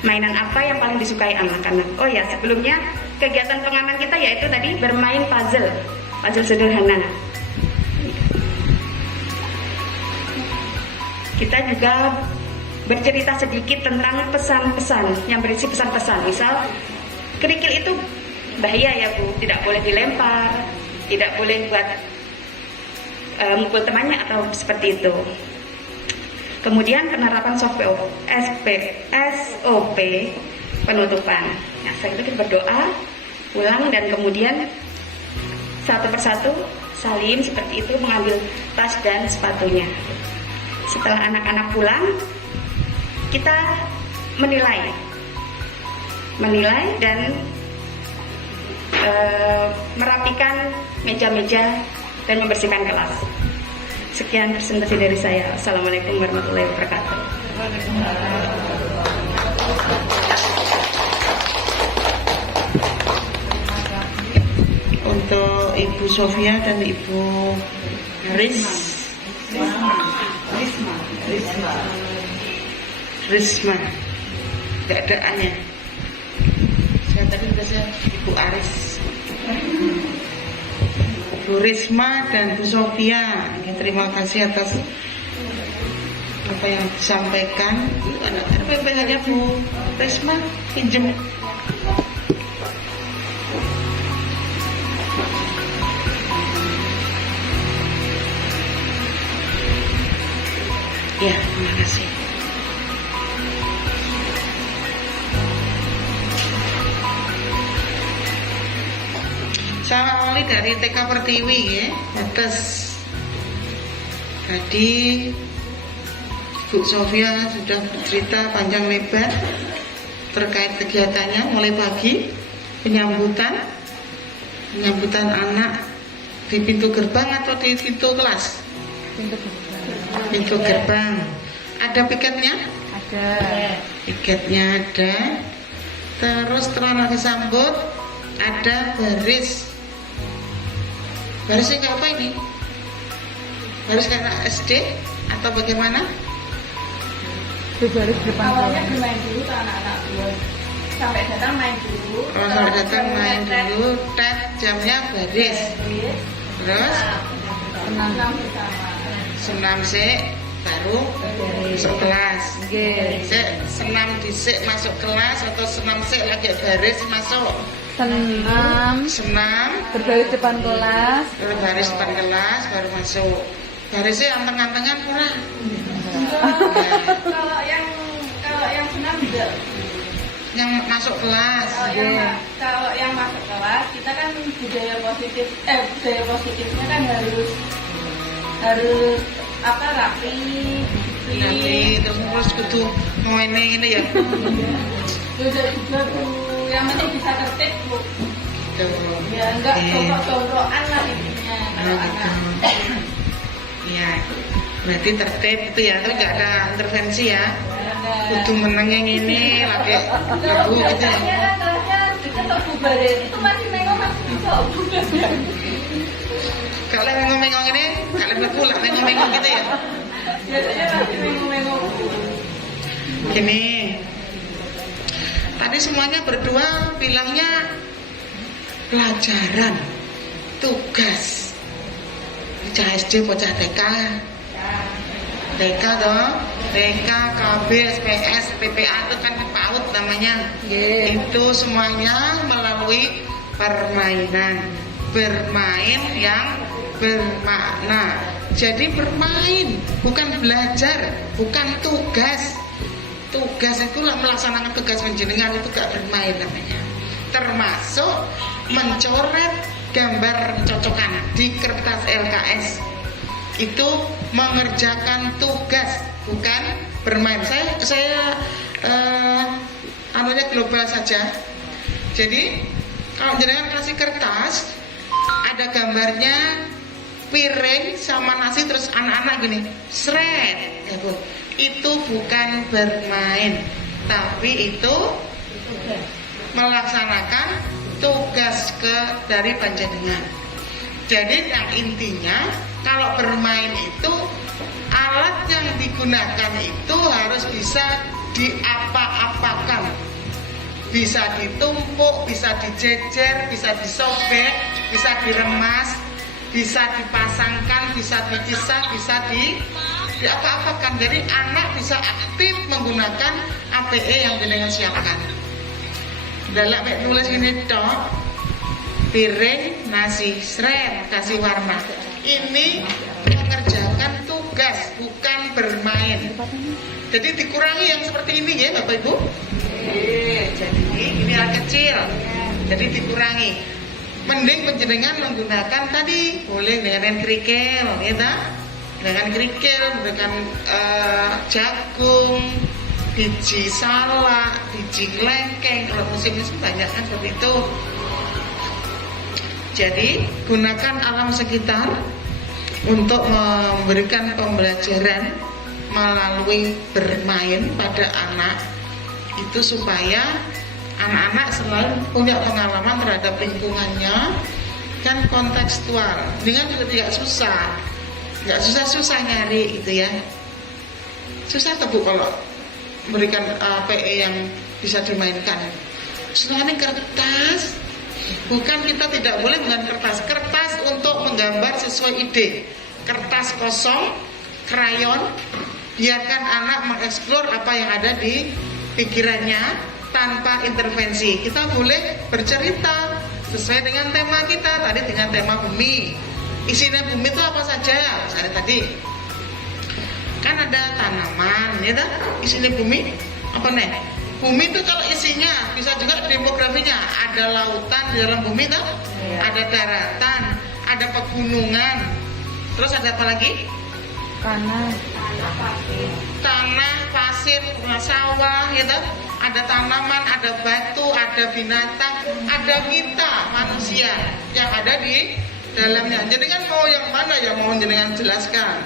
mainan apa yang paling disukai anak-anak. Oh ya, sebelumnya kegiatan pengaman kita yaitu tadi bermain puzzle sederhana. Kita juga bercerita sedikit tentang pesan-pesan yang berisi pesan-pesan. Misal, kerikil itu bahaya ya Bu, tidak boleh dilempar, tidak boleh buat mukul temannya atau seperti itu. Kemudian penerapan SOP penutupan. Nah, setelah itu kita berdoa ulang dan kemudian satu persatu salim seperti itu, mengambil tas dan sepatunya. Setelah anak-anak pulang, kita menilai dan merapikan meja-meja dan membersihkan kelas. Sekian presentasi dari saya. Assalamualaikum warahmatullahi wabarakatuh. Untuk Ibu Sofia dan Ibu Risma, nggak ada A-nya. Saya tadi udah Ibu Aris, Bu Risma dan Bu Sofia. Terima kasih atas apa yang disampaikan. Anak pegangannya Bu Risma, pinjem. Ya, terima kasih. Saya awali dari TK Pertiwi ya. Atas tadi Bu Sofia sudah bercerita panjang lebar terkait kegiatannya mulai pagi, penyambutan anak di pintu gerbang atau di pintu kelas? Pintu gerbang. Ada piketnya? Ada. Piketnya ada. Terus setelah disambut ada baris. Barisnya kayak apa ini? Baris kayak SD atau bagaimana? Baris depan. Awalnya bermain dulu ke anak-anak dulu. Sampai datang main dulu. Oh, sampai datang main dulu. Tet jamnya baris. Terus senam sik baru masuk kelas. Sik senam dhisik masuk kelas atau senam sik lagi baris masuk. Senam berbaris depan kelas. Berbaris depan kelas baru masuk. Barisnya anteng-antengan kurang. Kalau yang senam tidak. Yang masuk kelas. Kalau yang masuk kelas kita kan budaya positifnya kan harus apa rapi terus kudu ngene ya. Juga Bu, yang penting bisa tertib Bu. Gitu. Ya enggak tongkrokan lah intinya kalau anak. Iya. Berarti tertib itu ya, tapi nggak ada intervensi ya. Kudu meneng yang ini lagi lagu gitu ya. Kita bubarin itu masih mengong masih bisa bubarin. Kalau mengong-mengong ini, kalau lagu lah mengong-mengong gitu ya. Biasanya masih mengong-mengong. Gini. Tadi semuanya berdua bilangnya pelajaran, tugas. Bocah SD, bocah TK. TK toh, TK, KB, SPS, PPA itu kan PAUD namanya. Itu semuanya melalui permainan. Bermain yang bermakna. Jadi bermain, bukan belajar, bukan tugas. Tugas itu melaksanakan tugas penjenengan itu gak bermain namanya. Termasuk mencoret gambar cocokan di kertas LKS. Itu mengerjakan tugas, bukan bermain. Saya anunya global saja. Jadi kalau jenengan kasih kertas, ada gambarnya piring sama nasi, terus anak-anak gini, seret, ya Bu. Itu bukan bermain, tapi itu melaksanakan tugas dari panjenengan. Jadi yang intinya, kalau bermain itu alat yang digunakan itu harus bisa diapa-apakan, bisa ditumpuk, bisa dijejer, bisa disobek, bisa diremas, bisa dipasangkan, bisa dipisah, bisa diapa-apakan. Jadi anak bisa aktif menggunakan APE yang jenengan siapkan. Dalam nulis ini dok, piring, nasi, seret, kasih warna. Ini mengerjakan tugas, bukan bermain. Jadi dikurangi yang seperti ini ya Bapak Ibu. Jadi ini hal kecil, jadi dikurangi. Mending penjenengan menggunakan tadi, boleh dengan kerikil, ya tak? Dengan kerikil, dengan jagung, biji salak, biji kelengkeng. Kalau musim ini banyak kan seperti itu. Jadi gunakan alam sekitar untuk memberikan pembelajaran melalui bermain pada anak itu, supaya anak-anak selalu punya pengalaman terhadap lingkungannya, kan kontekstual. Dengan juga tidak susah nyari gitu ya. Susah tuh Bu kalau memberikan PE yang bisa dimainkan. Selain kertas, bukan kita tidak boleh dengan kertas untuk menggambar sesuai ide. Kertas kosong, krayon, biarkan anak mengeksplor apa yang ada di pikirannya tanpa intervensi. Kita boleh bercerita sesuai dengan tema kita tadi, dengan tema bumi. Isinya bumi itu apa saja? Misalnya tadi kan ada tanaman, ya tak? Isinya bumi apa nih? Bumi itu kalau isinya bisa juga demografinya, ada lautan di dalam bumi tak? Ada daratan, ada pegunungan, terus ada apa lagi? Tanah, pasir, sawah, ya tak? Ada tanaman, ada batu, ada binatang, ada kita manusia yang ada di dalamnya. Jadi kan mau yang mana yang mau jenengan jelaskan?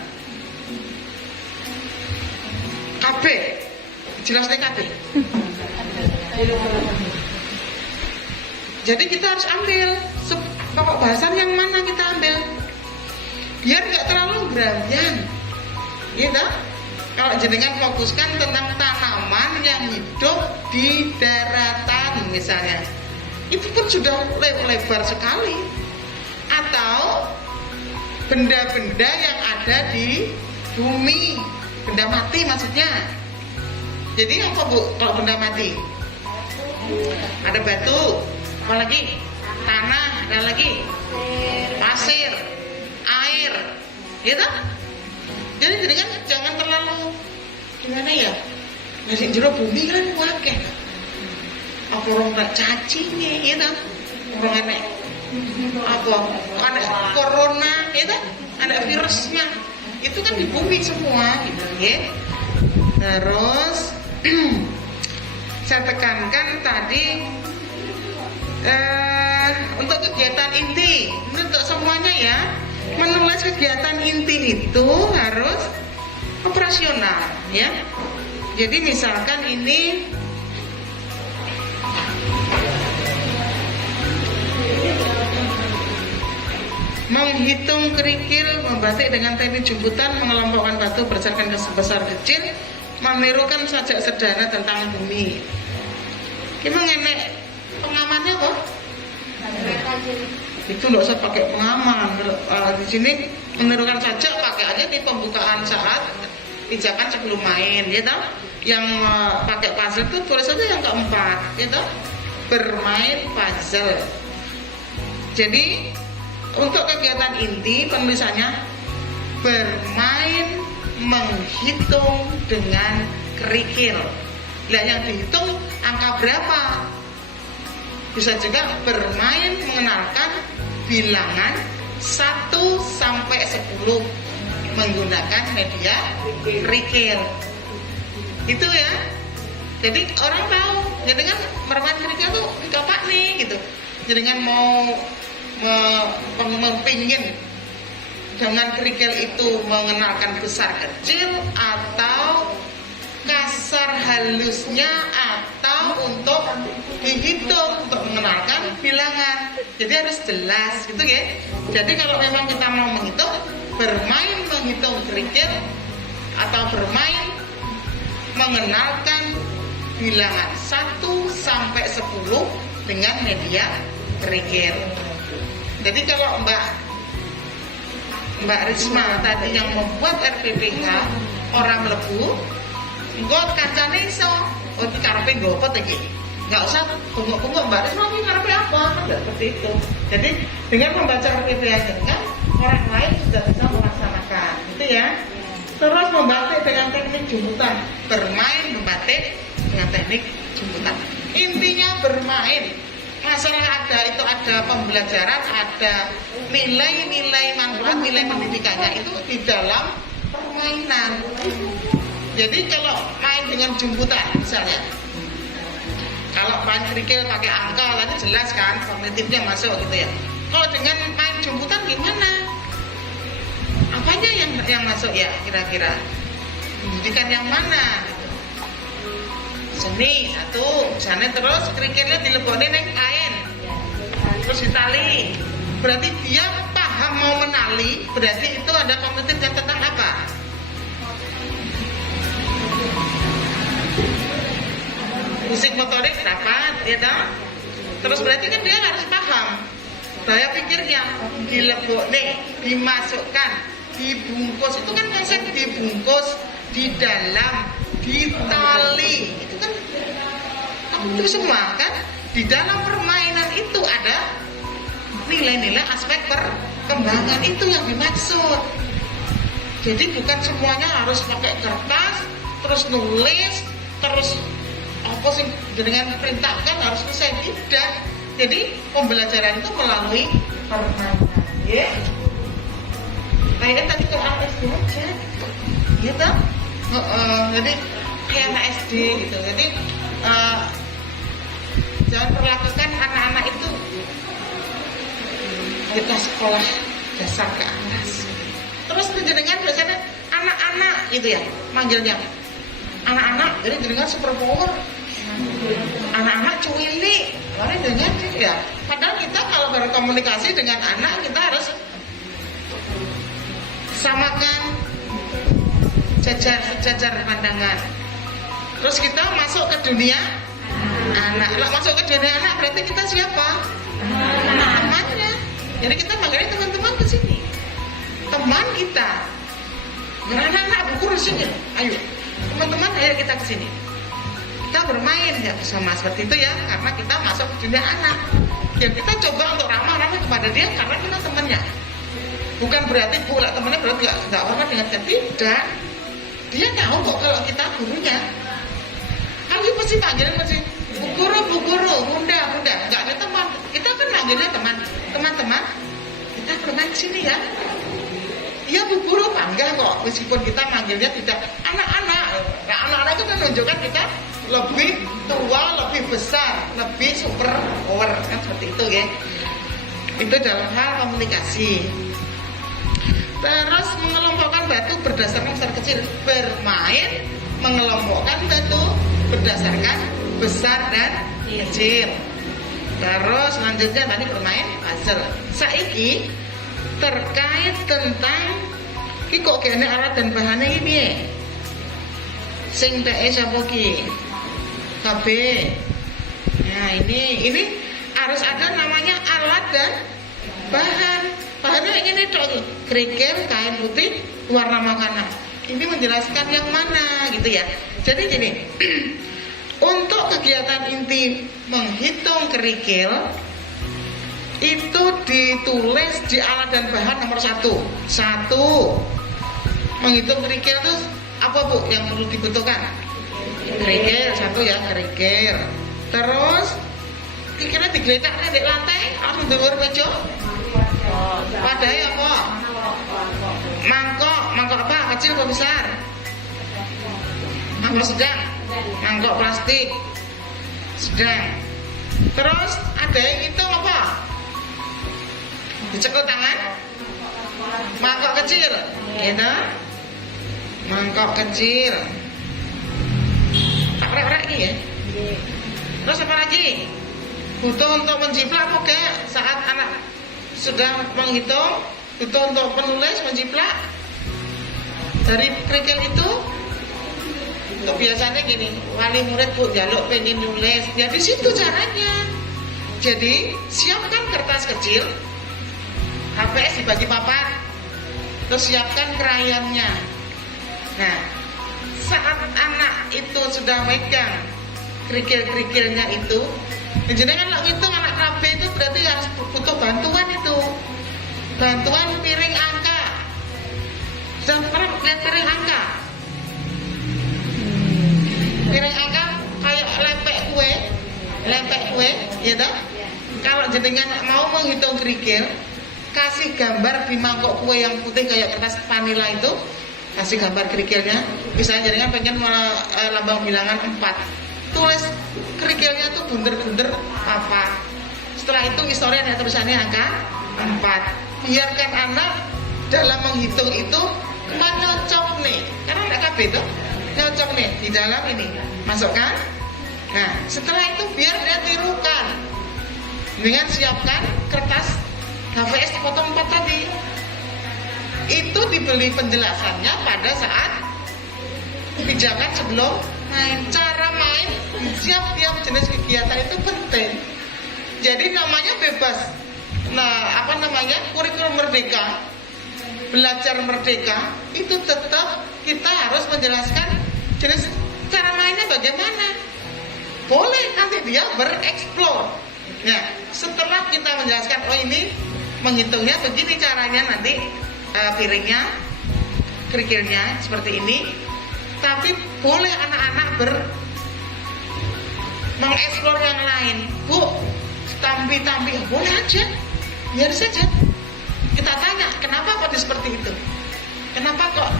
KB, jelasnya KB. Jadi kita harus ambil pokok bahasan yang mana kita ambil, biar nggak terlalu beranjang, gitu. Kalau jenengan fokuskan tentang tanaman yang hidup di daratan misalnya, itu pun sudah lebar sekali. Atau benda-benda yang ada di bumi, benda mati maksudnya. Jadi apa Bu kalau benda mati? Ada batu, apa lagi? Tanah, ada lagi? Pasir, air, gitu. Jadi kan jangan terlalu gimana ya? Nasi jero bumi kan wakil. Apa orang tak cacingnya, gitu? Orang aneh. Apa? Ada corona, gitu? Ada virusnya. Itu kan di bumi semua, gitu ya. Terus saya tekankan tadi untuk kegiatan inti, untuk semuanya ya. Menulis kegiatan inti itu harus operasional ya. Jadi misalkan ini menghitung kerikil, membatik dengan teknik jumputan, mengelompokkan batu berdasarkan besar kecil, menirukan sajak sederhana tentang bumi. Gimana enek pengamannya kok? Itu nggak usah pakai pengaman. Di sini menirukan sajak, pakai aja di pembukaan saat pijakan sebelum main, ya toh? Yang pakai puzzle itu tulis saja yang keempat, ya toh? Bermain puzzle. Jadi untuk kegiatan inti penulisannya bermain menghitung dengan kerikil. Nah, yang dihitung angka berapa? Bisa juga bermain mengenalkan bilangan 1 sampai 10. menggunakan media kerikil. Itu ya. Jadi orang tahu, ya dengan bermain kerikil tuh apa nih gitu. Jadi dengan mau mempingin dengan kerikil itu mengenalkan besar kecil atau kasar halusnya atau untuk dihitung untuk mengenalkan bilangan. Jadi harus jelas gitu ya. Jadi kalau memang kita mau menghitung, bermain menghitung kerikil atau bermain mengenalkan bilangan 1 sampai 10 dengan media kerikil. Jadi kalau Mbak Risma tadi yang membuat RPPK orang lebu, nggot kancane iso, oh iki karepe nggo apa iki? Enggak usah bengok-bengok Mbak Risma iki karepe apa? Kan seperti itu. Jadi dengan membaca RPPK dengan orang lain sudah bisa melaksanakan, gitu ya. Terus membatik dengan teknik jemputan, bermain membatik dengan teknik jemputan. Intinya bermain. Masalah ada pembelajaran, ada nilai-nilai manfaat, nilai pendidikannya itu di dalam permainan. Jadi kalau main dengan jemputan misalnya, kalau main kerikil pakai angka tadi jelas kan kognitifnya masuk gitu ya. Kalau dengan main jemputan gimana? Apanya yang masuk ya kira-kira? Pendidikan yang mana? Seni satu, misalnya terus kerikilnya dileboni neng kain, terus ditali. Berarti dia paham mau menali, berarti itu ada kognitif yang tentang apa? Fisik motorik dapat, ya toh? Terus berarti kan dia harus paham daya pikirnya, dileboni, dimasukkan, dibungkus. Itu kan konsep dibungkus, di dalam, ditali. Itu kan itu semua kan di dalam permainan itu ada nilai-nilai aspek perkembangan itu yang dimaksud. Jadi bukan semuanya harus pakai kertas terus nulis terus apa sih dengan perintahkan harus selesai, tidak. Jadi pembelajaran itu melalui permainan, ya. Kayaknya tadi ke anak SD aja, gitu. Jadi kayak anak SD gitu. Jadi jangan perlakukan anak-anak itu kita sekolah dasar ke atas. Terus jenengan biasanya anak-anak gitu ya manggilnya. Anak-anak jadi jenengan super power. Anak-anak cuili. Orang jenengan ya. Padahal kita kalau berkomunikasi dengan anak kita harus samakan sejajar pandangan. Terus kita masuk ke dunia anak. Kalau masuk ke dunia anak berarti kita siapa? Temannya. Jadi kita manggilnya teman-teman ke sini. Teman kita. Anak-anak buku di sini. Ayo, teman-teman, ayo kita ke sini. Kita bermain ya bersama seperti itu ya, karena kita masuk ke dunia anak. Ya kita coba untuk ramah-ramah kepada dia karena kita temannya. Bukan berarti pula temannya berarti nggak ramah dengan dia, tidak. Dia tahu kok kalau kita gurunya. Kan dia pasti panggilnya pasti bu guru, bunda, nggak ada teman. Kita kan panggilnya teman-teman. Kita bermain di sini ya. Iya bu guru bangga kok, meskipun kita manggilnya tidak anak-anak. Nah anak-anak itu menunjukkan kita lebih tua, lebih besar, lebih super power kan seperti itu ya. Itu dalam hal komunikasi. Terus mengelompokkan batu berdasarkan besar kecil. Bermain mengelompokkan batu berdasarkan besar dan kecil. Terus selanjutnya tadi bermain puzzle. Saiki terkait tentang iki kok kene alat dan bahannya ini piye? Sing TE sapa ki? KB. Nah, ini harus ada namanya alat dan bahan. Bahannya ini tok, kerikil, kain putih, warna makanan. Ini menjelaskan yang mana gitu ya. Jadi gini, untuk kegiatan inti menghitung kerikil itu ditulis di alat dan bahan nomor 1. Menghitung kerikil itu apa bu yang perlu dibutuhkan? Kerikil, 1 ya, kerikil. Terus kerikilnya digeletak di lantai langsung dhuwur meja. Wadahnya apa? Mangkok apa? Kecil atau besar? Mangkok sedang. Mangkok plastik sedang. Terus ada yang hitung apa? Dicekel tangan. Mangkok kecil, gitu. Mangkok kecil. Tak rek-rek ini ya. Terus apa lagi? Butuh untuk menjiplak oke. Saat anak sudah menghitung, butuh untuk penulis menjiplak dari kerikil itu. Untuk biasanya gini, wali murid bu jaluk pengen nulis, ya di situ caranya. Jadi siapkan kertas kecil, HPS dibagi papan, terus siapkan krayonnya. Nah, saat anak itu sudah megang kerikil-kerikilnya itu, jadi kan kalau itu anak KB itu berarti harus butuh bantuan itu, bantuan piring angka. Sudah pernah lihat piring angka? Piring angka kayak lempek kue, ya toh? Kalau jenengan mau menghitung kerikil, kasih gambar di mangkok kue yang putih kayak kertas vanila itu, kasih gambar kerikilnya. Misalnya jenengan pengen lambang bilangan 4, tulis kerikilnya tuh bunder-bunder apa. Setelah itu historia ada tulisannya angka 4. Biarkan anak dalam menghitung itu menyocok nih, karena ada KB itu nyocok nih di dalam ini, masukkan. Nah, setelah itu biar dia tirukan dengan siapkan kertas HVS dipotong 4 tadi. Itu dibeli penjelasannya pada saat kebijakan sebelum main. Cara main tiap jenis kegiatan itu penting. Jadi namanya bebas. Nah, apa namanya? Kurikulum merdeka, belajar merdeka, itu tetap kita harus menjelaskan jenis cara mainnya bagaimana. Boleh nanti dia bereksplor. Nah, setelah kita menjelaskan, oh ini menghitungnya begini caranya, nanti piringnya, kerikilnya seperti ini. Tapi boleh anak-anak mengeksplor yang lain. Bu, tampi-tampi, boleh aja, biar saja. Kita tanya, kenapa kok seperti itu? Kenapa kok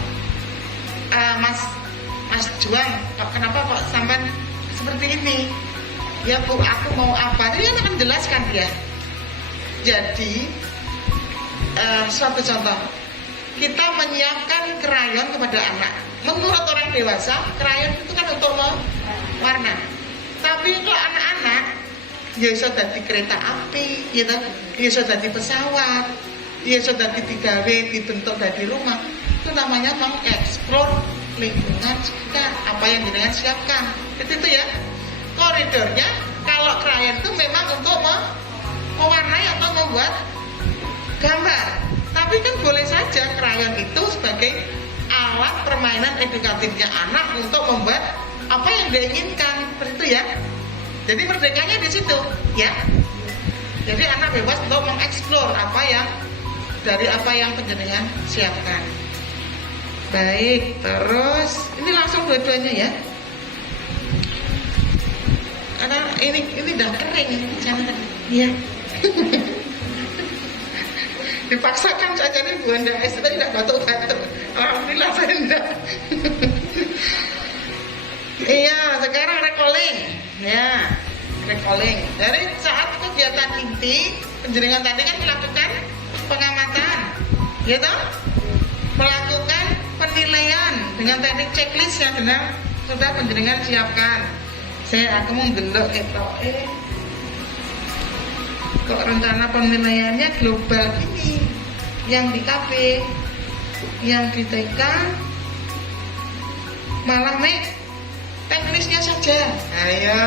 Mas Juan, kenapa kok sampai seperti ini? Ya Bu, aku mau apa? Jadi dia akan jelaskan dia. Jadi suatu contoh, kita menyiapkan krayon kepada anak. Menurut orang dewasa, krayon itu kan untuk warna. Tapi kalau anak-anak, ya bisa jadi kereta api, gitu, ya bisa jadi pesawat, ya bisa jadi digawe dibentuk dari rumah. Itu namanya mengeksplor lingkungan sekitar, apa yang jenengan siapkan. Itu ya. Koridornya kalau krayon itu memang untuk mewarnai atau membuat gambar. Tapi kan boleh saja krayon itu sebagai alat permainan edukatifnya anak untuk membuat apa yang dia inginkan, seperti itu ya. Jadi merdekanya di situ, ya. Jadi anak bebas untuk mengeksplor apa yang dari apa yang penjenengan siapkan. Baik, terus ini langsung dua-duanya ya. Karena ini udah kering, jangan ya. Dipaksakan saja nih Bu Anda, saya tidak batuk-batuk. Alhamdulillah saya tidak. Iya, sekarang recalling. Ya, recalling. Dari saat kegiatan inti, penjaringan tadi kan melakukan pengamatan, gitu, melakukan penilaian dengan teknik checklist yang benar sudah penjaringan siapkan. Aku mau belok itu, kok rencana penilaiannya global gini, yang di KB, yang di TK malah teknisnya saja. Ayo,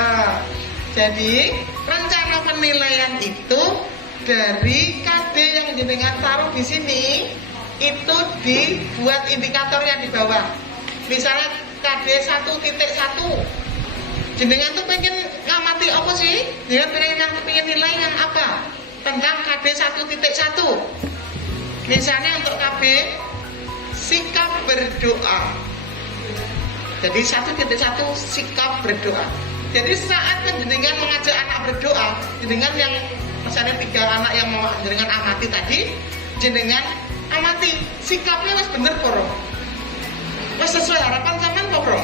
jadi rencana penilaian itu dari KD yang jenengan taruh di sini itu dibuat indikatornya di bawah. Misalnya KD 1.1, jenengan tuh pengen ngamati apa sih? Jenengan pengen nilai yang apa? Tentang KD 1.1. Misalnya untuk KB sikap berdoa. Jadi 1.1 sikap berdoa. Jadi saat jenengan mengajak anak berdoa, jenengan yang misalnya 3 anak yang mau jenengan amati tadi, jenengan amati sikapnya wis bener poro, wis sesuai harapan sampean kok bro.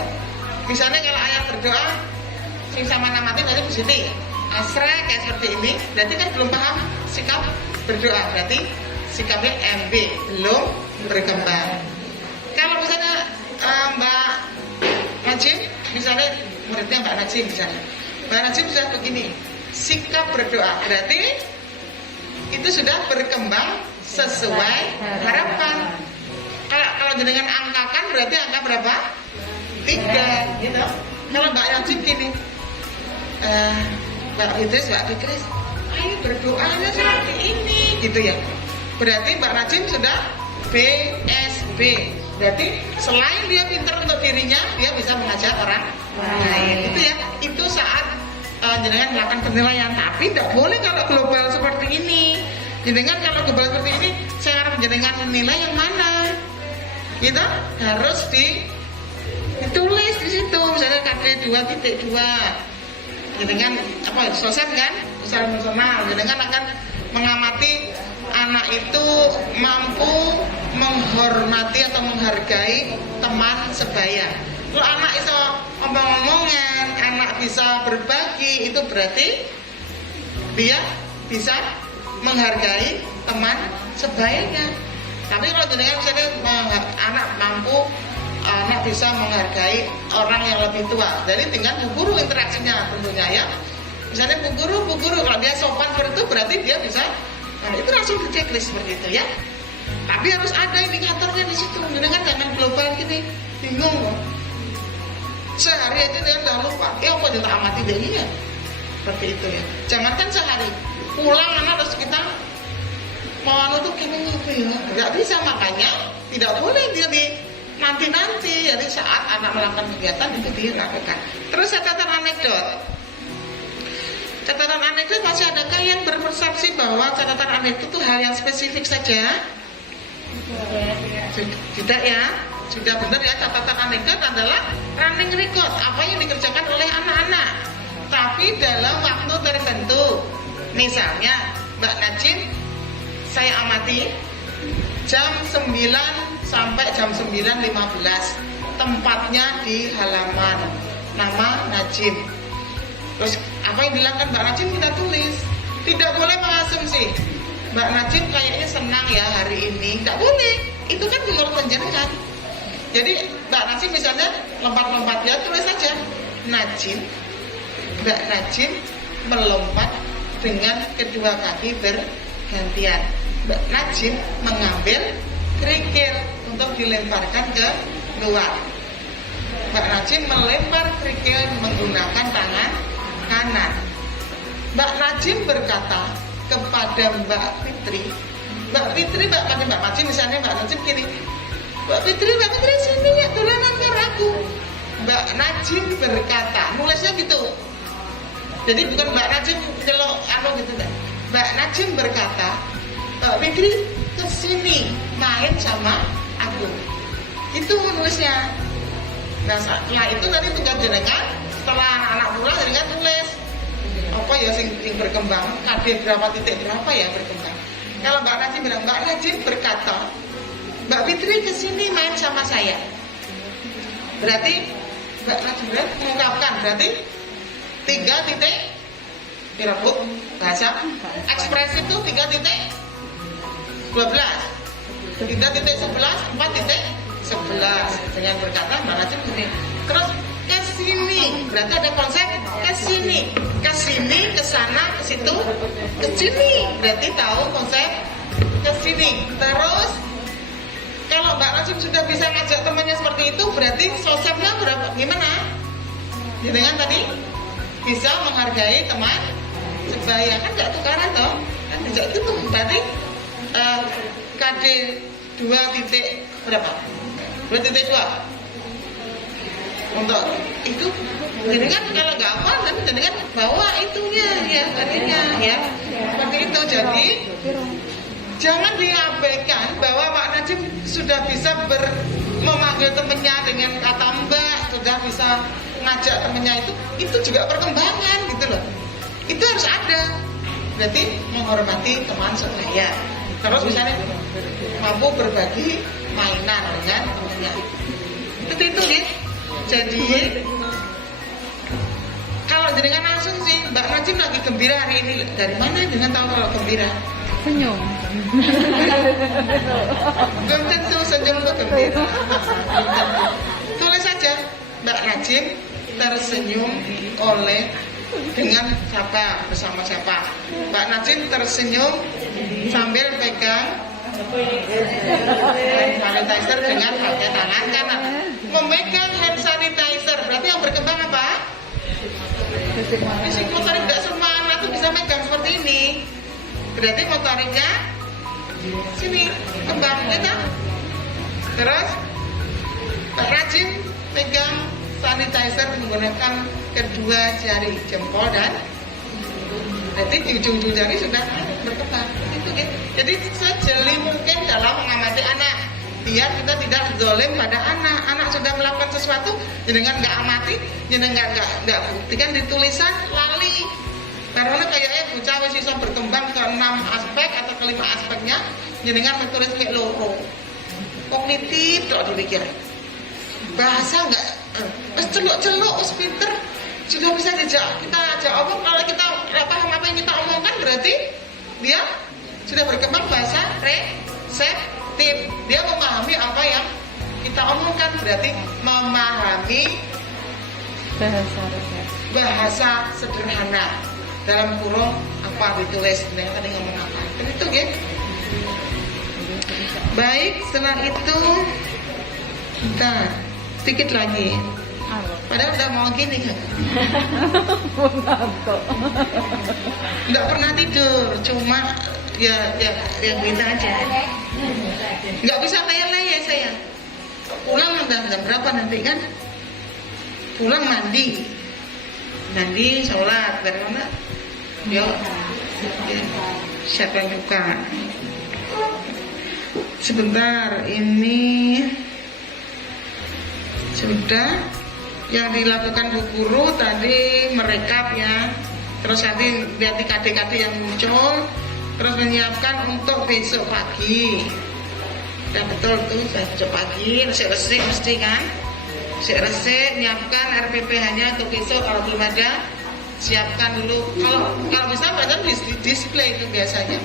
Misalnya kalau ayah berdoa sing sama amati berarti di sini asra kayak seperti ini, berarti kan belum paham sikap berdoa, berarti sikapnya MB belum berkembang. Kalau misalnya Mbak Najib, misalnya muridnya Mbak Najib misalnya, Mbak Najib sudah begini, sikap berdoa berarti itu sudah berkembang sesuai harapan. Kalau jenengan angkakan berarti angka berapa? 3 gitu. Kalau Mbak Najib gini, Mbak Fitris, ayo berdoanya seperti ini gitu ya. Berarti Mbak Najib sudah BSB. Berarti selain dia pintar untuk dirinya, dia bisa mengajak orang lain. Itu ya, itu saat jenengan melakukan penilaian. Tapi tidak boleh kalau global seperti ini. Jenengan kalau global seperti ini, saya harap jenengan menilai yang mana. Kita harus ditulis di situ, misalnya KD 2.2. Jenengan apa? Sosial kan? Sosial emosional. Jenengan akan mengamati anak itu mampu menghormati atau menghargai teman sebaya. Kalau anak itu omong-omongan, anak bisa berbagi, itu berarti dia bisa menghargai teman sebayanya. Tapi kalau jenengan misalnya anak mampu, anak bisa menghargai orang yang lebih tua, jadi dengan bu guru interaksinya tentunya ya. Misalnya bu guru kalau dia sopan seperti itu berarti dia bisa, nah, itu langsung di checklist seperti itu ya. Tapi harus ada indikatornya di situ. Jangan jangan global gini, bingung loh. Sehari aja dia udah lupa. Apa dia tak amati dia ya? Seperti itu ya. Jangankan sehari, pulang anak terus kita mau tuh gini ya. Nggak bisa, makanya tidak boleh dia di nanti. Jadi saat anak melakukan kegiatan itu dilakukan. Terus catatan anekdot. Catatan anekdot masih adakah yang berpersepsi bahwa catatan anekdot itu hal yang spesifik saja? Tidak ya, sudah benar ya. Catatan anekdot adalah running record, apa yang dikerjakan oleh anak-anak, tapi dalam waktu tertentu. Misalnya Mbak Najib, saya amati jam 9 sampai jam 9.15, tempatnya di halaman, nama Najib. Terus apa yang dilakukan Mbak Najib kita tulis. Tidak boleh mengasumsi Mbak Najib kayaknya senang ya hari ini. Tidak boleh, itu kan menurut penjenengan. Jadi Mbak Najib misalnya lompat-lompat ya, tulis saja Najib, Mbak Najib melompat dengan kedua kaki bergantian. Mbak Najib mengambil kerikil untuk dilemparkan ke luar. Mbak Najib melempar kerikil menggunakan tangan kanan. Mbak Najib berkata kepada Mbak Fitri, Mbak Najib misalnya Mbak Najib gini, Mbak Fitri sini ya, tulanan karo aku. Mbak Najib berkata, nulisnya gitu. Jadi bukan Mbak Najib kalau gitu kan. Mbak Najib berkata, Mbak Fitri kesini main sama aku. Itu nulisnya. Nah setelah itu nanti tugas jenengan, setelah anak pulang jenengan tulis apa ya sing berkembang, KD berapa titik berapa ya berkembang. Kalau Mbak Najib bilang, Mbak Najib berkata Mbak Fitri kesini main sama saya, berarti Mbak Najib mengungkapkan berarti 3 titik dirabuk bahasa ekspresi itu 3 titik 12, 3 titik 11, 4 titik 11 dengan berkata Mbak Najib begini. Terus kesini berarti ada konsep kesini, kesana, ke situ, ke sini berarti tahu konsep kesini. Terus kalau Mbak Najib sudah bisa ngajak temannya seperti itu, berarti sosepnya berapa? Gimana? Dengan tadi bisa menghargai teman sebaya, kan nggak tukaran toh? Kan tidak itu berarti KD 2 titik berapa? 2.2 untuk itu. Jadi kan kalau nggak apa, tapi jadi kan bawa itunya ya tadinya ya seperti itu. Jadi jangan diabaikan bahwa Pak Najib sudah bisa memanggil temennya dengan kata mbak, sudah bisa ngajak temennya, itu juga perkembangan gitu loh. Itu harus ada. Berarti menghormati teman sebaya. Terus misalnya mampu berbagi mainan dengan temannya. Seperti itu ya. Jadi kalau jenengan langsung sih, Mbak Najib lagi gembira hari ini. Dari mana jenengan tahu kalau gembira? Senyum. Belum tentu senyum itu gembira. Tulis saja, Mbak Najib tersenyum oleh dengan siapa, bersama siapa. Mbak Najib tersenyum sambil pegang hand sanitizer dengan pakai tangan kanan. Memegang hand sanitizer berarti yang berkembang apa? Fisik motorik tidak semangat itu bisa megang seperti ini. Berarti motoriknya sini kembang kita. Terus rajin pegang sanitizer menggunakan kedua jari jempol dan nanti di ujung-ujung jari sudah berkembang. Itu gitu. Jadi sejeli mungkin dalam mengamati anak, biar kita tidak zalim pada anak. Anak sudah melakukan sesuatu, jenengan nggak amati, jenengan nggak buktikan di tulisan, lali. Karena kayaknya bocah wis iso berkembang ke 6 aspek atau ke 5 aspeknya, jenengan menulis kayak loro. Kognitif kok dipikir. Bahasa nggak, celuk-celuk, pinter, sudah bisa kita ajak omong. Kalau kita paham apa yang kita omongkan, berarti dia sudah berkembang bahasa reseptif. Dia memahami apa yang kita omongkan, berarti memahami bahasa sederhana. Dalam kurung apa ditulis, yang tadi ngomong apa, itu gitu. Baik, setelah itu kita sedikit lagi. Padahal udah mau gini kan? Nggak pernah tidur, cuma ya gitu aja. Nggak bisa leyeh saya. Pulang udah jam berapa nanti kan? Pulang mandi, sholat, bagaimana? Yuk, siapa yang buka? Sebentar, ini sudah yang dilakukan Bu Guru tadi merekap ya. Terus nanti lihat adik-adik yang muncul, terus menyiapkan untuk besok pagi. Ya betul tuh, besok pagi resik-resik mesti kan? Resik, nyiapkan RPPH-nya untuk besok. Kalau belum ada, siapkan dulu. Kalau bisa bahkan di display itu biasanya.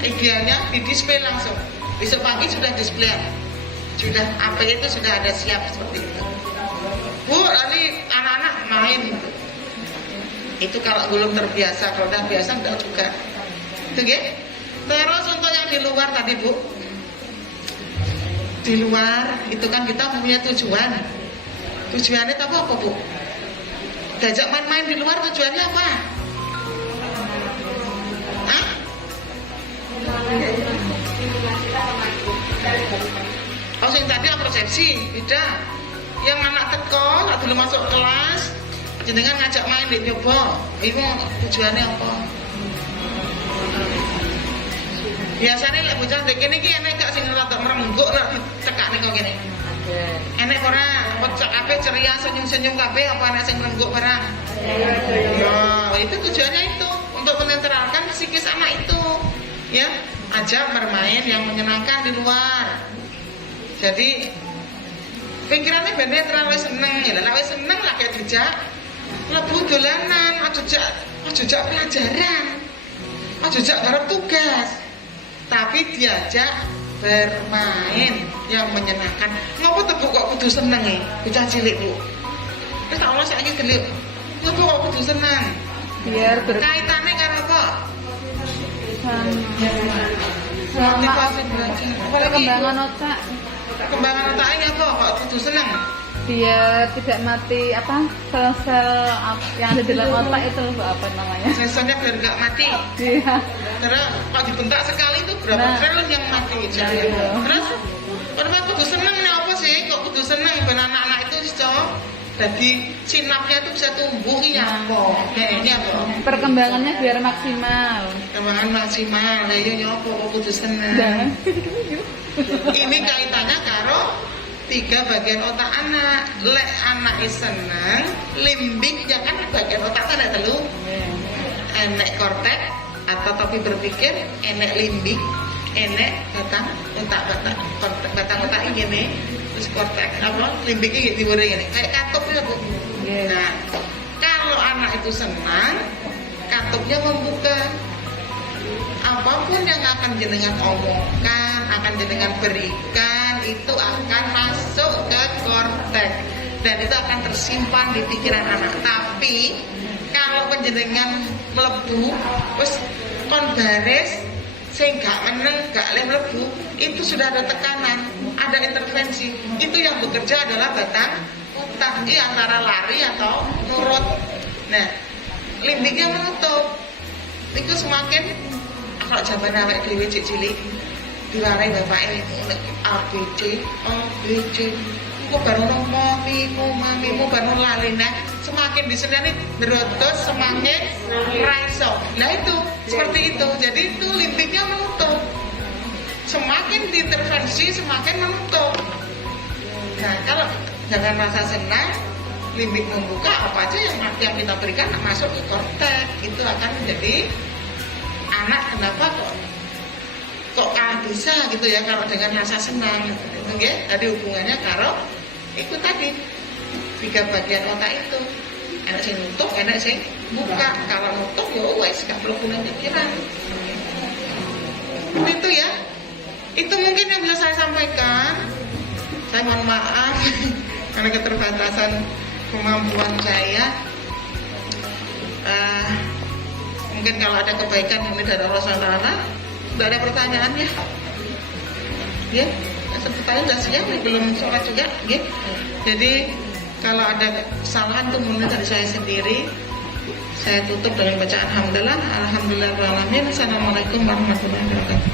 Idealnya di display langsung. Besok pagi sudah display. Sudah apa itu sudah ada siap seperti itu. Bu, ini anak-anak main. Itu kalau belum terbiasa, kalau udah biasa enggak juga. Itu ya. Terus untuk yang di luar tadi Bu, di luar itu kan kita punya tujuan. Tujuannya apa Bu? Diajak main-main di luar tujuannya apa? Hah? Oh, yang tadi persepsi beda. Yang anak teko, belum masuk kelas, jenengan ngajak main di nyoba. Itu tujuannya apa? Biasanya lek bocah ndek kene iki enek gak sing rada merengguk nek cekak ning kok kene. Enek ora, bocah kabeh ceria senyum-senyum kabeh apa enek sing merengguk barang? Ya, itu tujuannya itu untuk menetralkan psikis anak itu. Ya, ajak bermain yang menyenangkan di luar. Jadi pikirannya ben netral wis seneng ya. Lah wis seneng lah kayak dijak lebu dolanan, ajak pelajaran. Ajak garap tugas. Tapi diajak bermain yang menyenangkan. Ngopo tuh Bu kok kudu seneng ya? Bocah cilik Bu. Wis tak Allah saiki gelem. Ngopo kok kudu seneng? Biar Kaitannya karo apa? motivasi belajar. perkembangan otak. Perkembangan otaknya apa? Kok kudu seneng? Biar tidak mati sel-sel yang ada di dalam otak itu loh, apa namanya? Sensornya biar nggak mati. Iya. Karena kalau dibentak sekali itu berapa triliun yang mati. Terus, kenapa kudu seneng nih apa sih? Kok kudu seneng? Ben anak-anak itu cowok. Jadi sinapnya itu bisa tumbuh ini apa? Ini apa? Perkembangannya biar maksimal. Perkembangan maksimal. Nah ini apa? Kok kudu seneng? Ini kaitannya karo 3 bagian otak anak. Lek anak seneng, limbik ya kan bagian otak ada telu. Enek korteks atau topi berpikir, enek limbik. enek batang otak gini, terus korteks limbiknya gitu gini, kayak katup ya Bu. Nah, kalau anak itu senang, katupnya membuka. Apapun yang akan jenengan omongkan, akan jenengan berikan, itu akan masuk ke korteks dan itu akan tersimpan di pikiran anak. Tapi kalau penjenengan melebu, terus kon baris sehingga gak melebu, itu sudah ada tekanan, ada intervensi. Itu yang bekerja adalah batang otak, antara lari atau nurut. Nah, limbiknya menutup. Itu semakin kalau zaman awake dhewe cilik diwarai bapake ABC, kok baru mamimu baru lali. Nah, semakin diseneni berotot semakin raiso. Nah itu seperti itu. Jadi itu limbiknya menutup. Semakin diintervensi semakin menutup. Nah, kalau dengan rasa senang, limbik membuka, apa aja yang kita berikan masuk ke korteks, itu akan menjadi anak kenapa kok bisa gitu ya kalau dengan rasa senang gitu ya. Tadi hubungannya karo itu tadi 3 bagian otak itu, enak sing nutup, enak sing buka. Kalau nutup ya wes gak perlu guna pikiran. Itu ya, itu mungkin yang bisa saya sampaikan. Saya mohon maaf karena keterbatasan kemampuan saya. Mungkin kalau ada kebaikan ini dari Allah SWT, sudah ada pertanyaan ya? Ya, pertanyaan sudah siap, belum sholat juga, ya. Jadi kalau ada kesalahan itu murni dari saya sendiri. Saya tutup dengan bacaan alhamdulillah, alhamdulillahirobbilalamin. Assalamualaikum warahmatullahi wabarakatuh.